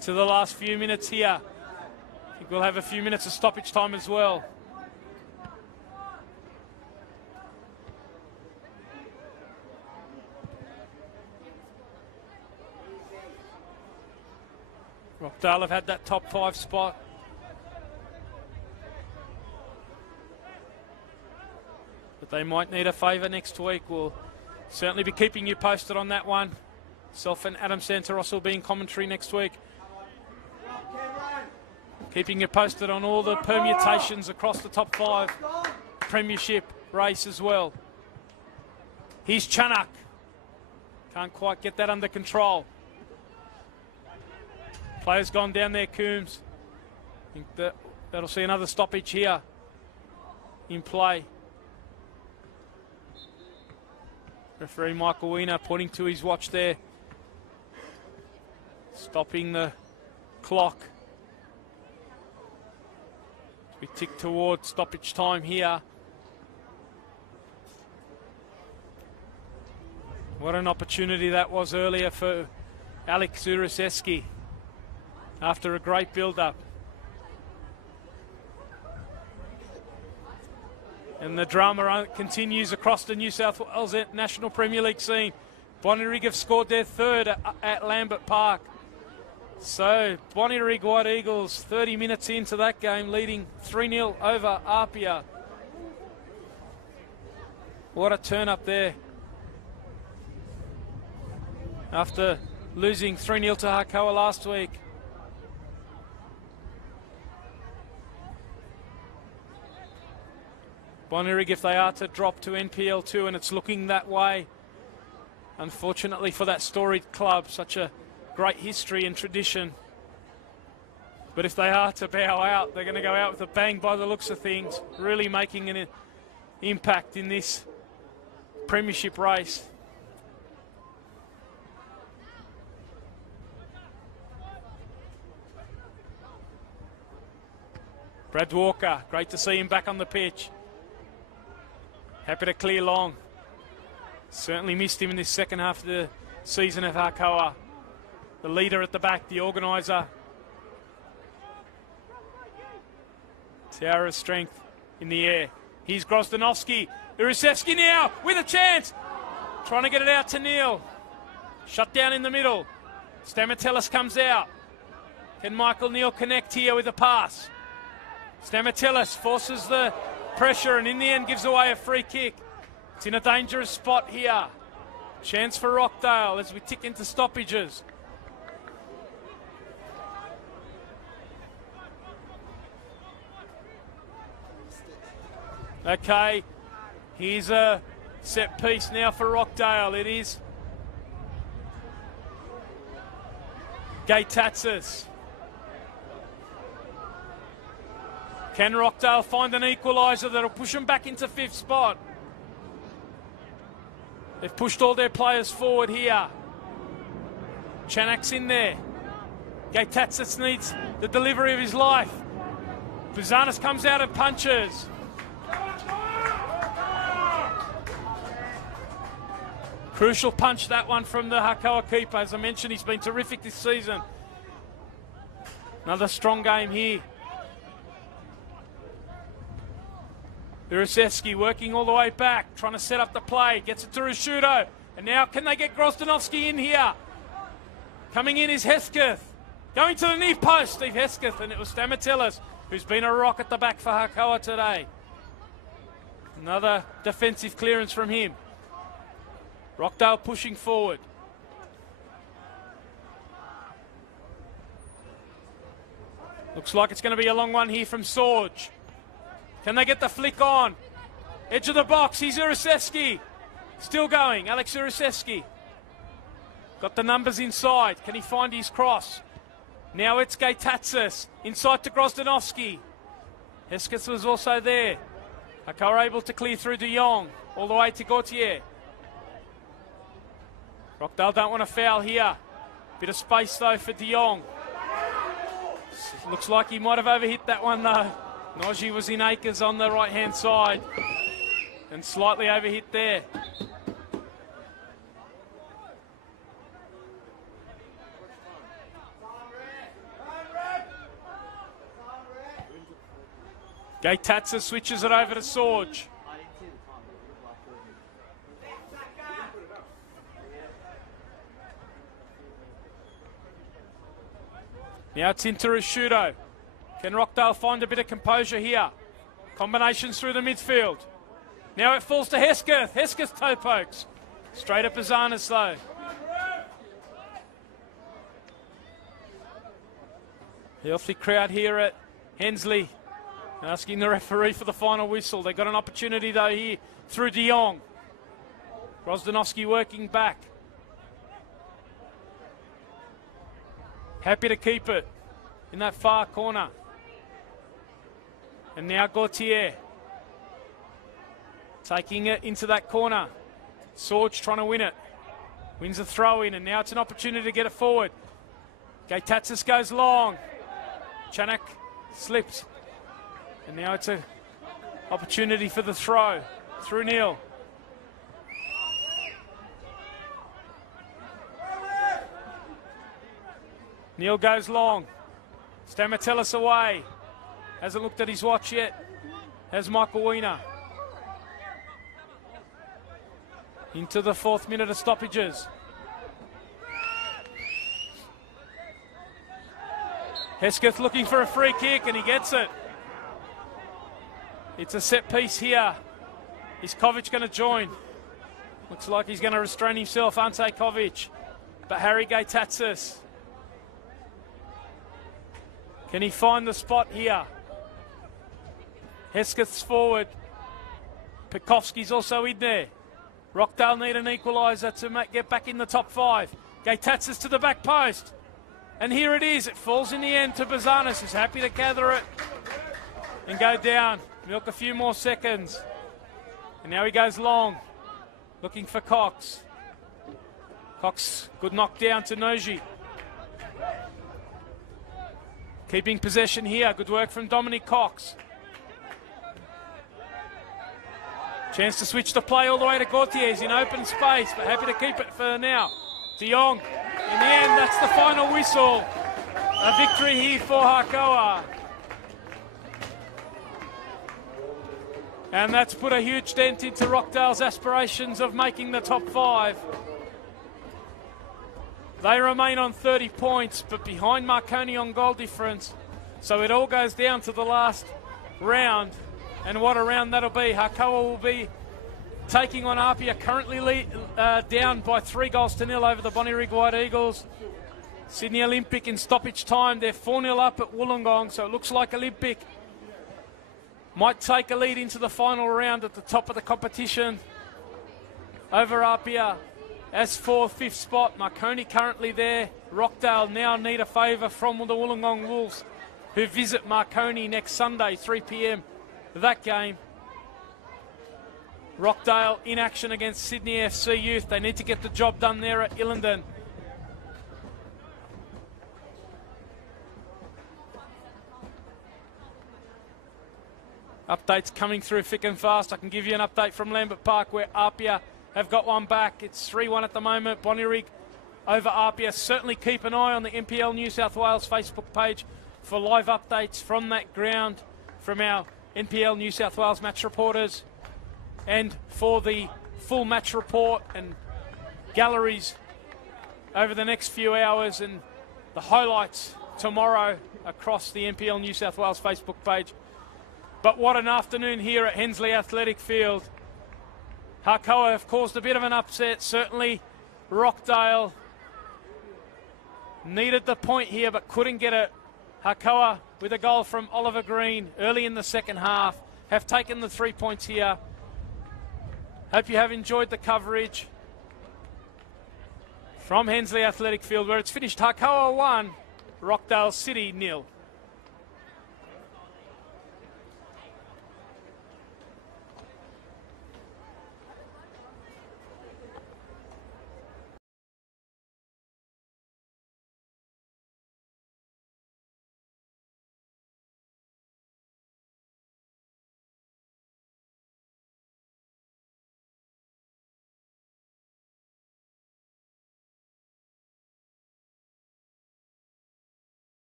To the last few minutes here. I think we'll have a few minutes of stoppage time as well. Rockdale have had that top 5 spot. But they might need a favour next week. We'll certainly be keeping you posted on that one. Self and Adam Santaros will be in commentary next week. Keeping you posted on all the permutations across the top 5 premiership race as well. Here's Chanak. Can't quite get that under control. Players gone down there, Coombs. I think that'll see another stoppage here in play. Referee Michael Weiner pointing to his watch there. Stopping the clock. We tick towards stoppage time here. What an opportunity that was earlier for Alex Uriseski after a great build-up. And the drama continues across the New South Wales National Premier League scene. Bonnyrigg have scored their third at Lambert Park. So Bonnyrigg White Eagles 30 minutes into that game, leading 3-0 over Apia. What a turn up there. After losing 3-0 to Hakoah last week. Bonnyrigg, if they are to drop to NPL 2, and it's looking that way, unfortunately for that storied club, such a great history and tradition. But if they are to bow out, they're going to go out with a bang by the looks of things, really making an impact in this premiership race. Brad Walker, great to see him back on the pitch. Happy to clear long. Certainly missed him in this second half of the season of Hakoah. The leader at the back, the organiser. Tower of strength in the air. Here's Grozdanovsky. Urusevsky now with a chance. Trying to get it out to Neil. Shut down in the middle. Stamatelis comes out. Can Michael Neal connect here with a pass? Stamatelis forces the pressure and in the end gives away a free kick. It's in a dangerous spot here. Chance for Rockdale as we tick into stoppages. Okay, here's a set piece now for Rockdale. It is Gaitatsis. Can Rockdale find an equaliser that'll push them back into fifth spot? They've pushed all their players forward here. Chanak's in there. Gaitatsis needs the delivery of his life. Buzanis comes out and punches. Crucial punch, that one from the Hakoah keeper. As I mentioned, he's been terrific this season. Another strong game here. Urusevsky working all the way back, trying to set up the play. Gets it to Rashudo. And now can they get Grozdanovsky in here? Coming in is Hesketh. Going to the near post, Steve Hesketh. And it was Stamatelis, who's been a rock at the back for Hakoah today. Another defensive clearance from him. Rockdale pushing forward. Looks like it's going to be a long one here from Sorge. Can they get the flick on? Edge of the box, here's Urusevsky. Still going, Alex Urusevsky. Got the numbers inside. Can he find his cross? Now it's Gaitatsis. Inside to Grozdanovsky. Hesketh was also there. Hakoah able to clear through De Jong. All the way to Gauthier. Rockdale don't want to foul here. Bit of space though for De Jong. Looks like he might have overhit that one though. Noji was in acres on the right-hand side and slightly overhit there. Gaitatsa switches it over to Sorge. Now it's into Rashudo. Can Rockdale find a bit of composure here? Combinations through the midfield. Now it falls to Hesketh. Hesketh toe pokes. Straight at Buzanis though. Healthy crowd here at Hensley. Asking the referee for the final whistle. They got an opportunity though here through De Jong. Grozdanovsky working back. Happy to keep it in that far corner. And now Gauthier taking it into that corner. Sorge trying to win it. Wins a throw in and now it's an opportunity to get it forward. Gaitatsis goes long. Chanak slips. And now it's an opportunity for the throw. Through Neil. Neil goes long. Stamatellis away. Hasn't looked at his watch yet. Has Michael Weiner. Into the 4th minute of stoppages. Hesketh looking for a free kick and he gets it. It's a set piece here. Is Kovic going to join? Looks like he's going to restrain himself, Ante Kovic. But Harry Gaitatsis. Can he find the spot here? Hesketh's forward. Pekovsky's also in there. Rockdale need an equaliser to get back in the top 5. Gaitatsis to the back post. And here it is. It falls in the end to Bazanis, who's happy to gather it and go down. Milk a few more seconds. And now he goes long. Looking for Cox. Cox, good knock down to Noji. Keeping possession here. Good work from Dominic Cox. Chance to switch the play all the way to Gauthier in open space, but happy to keep it for now. De Jong. In the end, that's the final whistle. A victory here for Hakoah. And that's put a huge dent into Rockdale's aspirations of making the top 5. They remain on 30 points, but behind Marconi on goal difference. So it all goes down to the last round. And what a round that'll be. Hakoah will be taking on Apia, currently down by 3-0 over the Bonnyrigg White Eagles. Sydney Olympic in stoppage time. They're 4-0 up at Wollongong, so it looks like Olympic might take a lead into the final round at the top of the competition over Apia. As for 5th spot, Marconi currently there. Rockdale now need a favour from the Wollongong Wolves, who visit Marconi next Sunday, 3 p.m. that game. Rockdale in action against Sydney FC Youth. They need to get the job done there at Illendon. Updates coming through thick and fast. I can give you an update from Lambert Park where Apia have got one back. It's 3-1 at the moment. Bonnyrigg over Apia. Certainly keep an eye on the NPL New South Wales Facebook page for live updates from that ground from our NPL New South Wales match reporters, and for the full match report and galleries over the next few hours and the highlights tomorrow across the NPL New South Wales Facebook page. But what an afternoon here at Hensley Athletic Field. Hakoah have caused a bit of an upset. Certainly Rockdale needed the point here but couldn't get it. Hakoah, with a goal from Oliver Green early in the second half, have taken the 3 points here. Hope you have enjoyed the coverage from Hensley Athletic Field, where it's finished Hakoah 1, Rockdale City 0.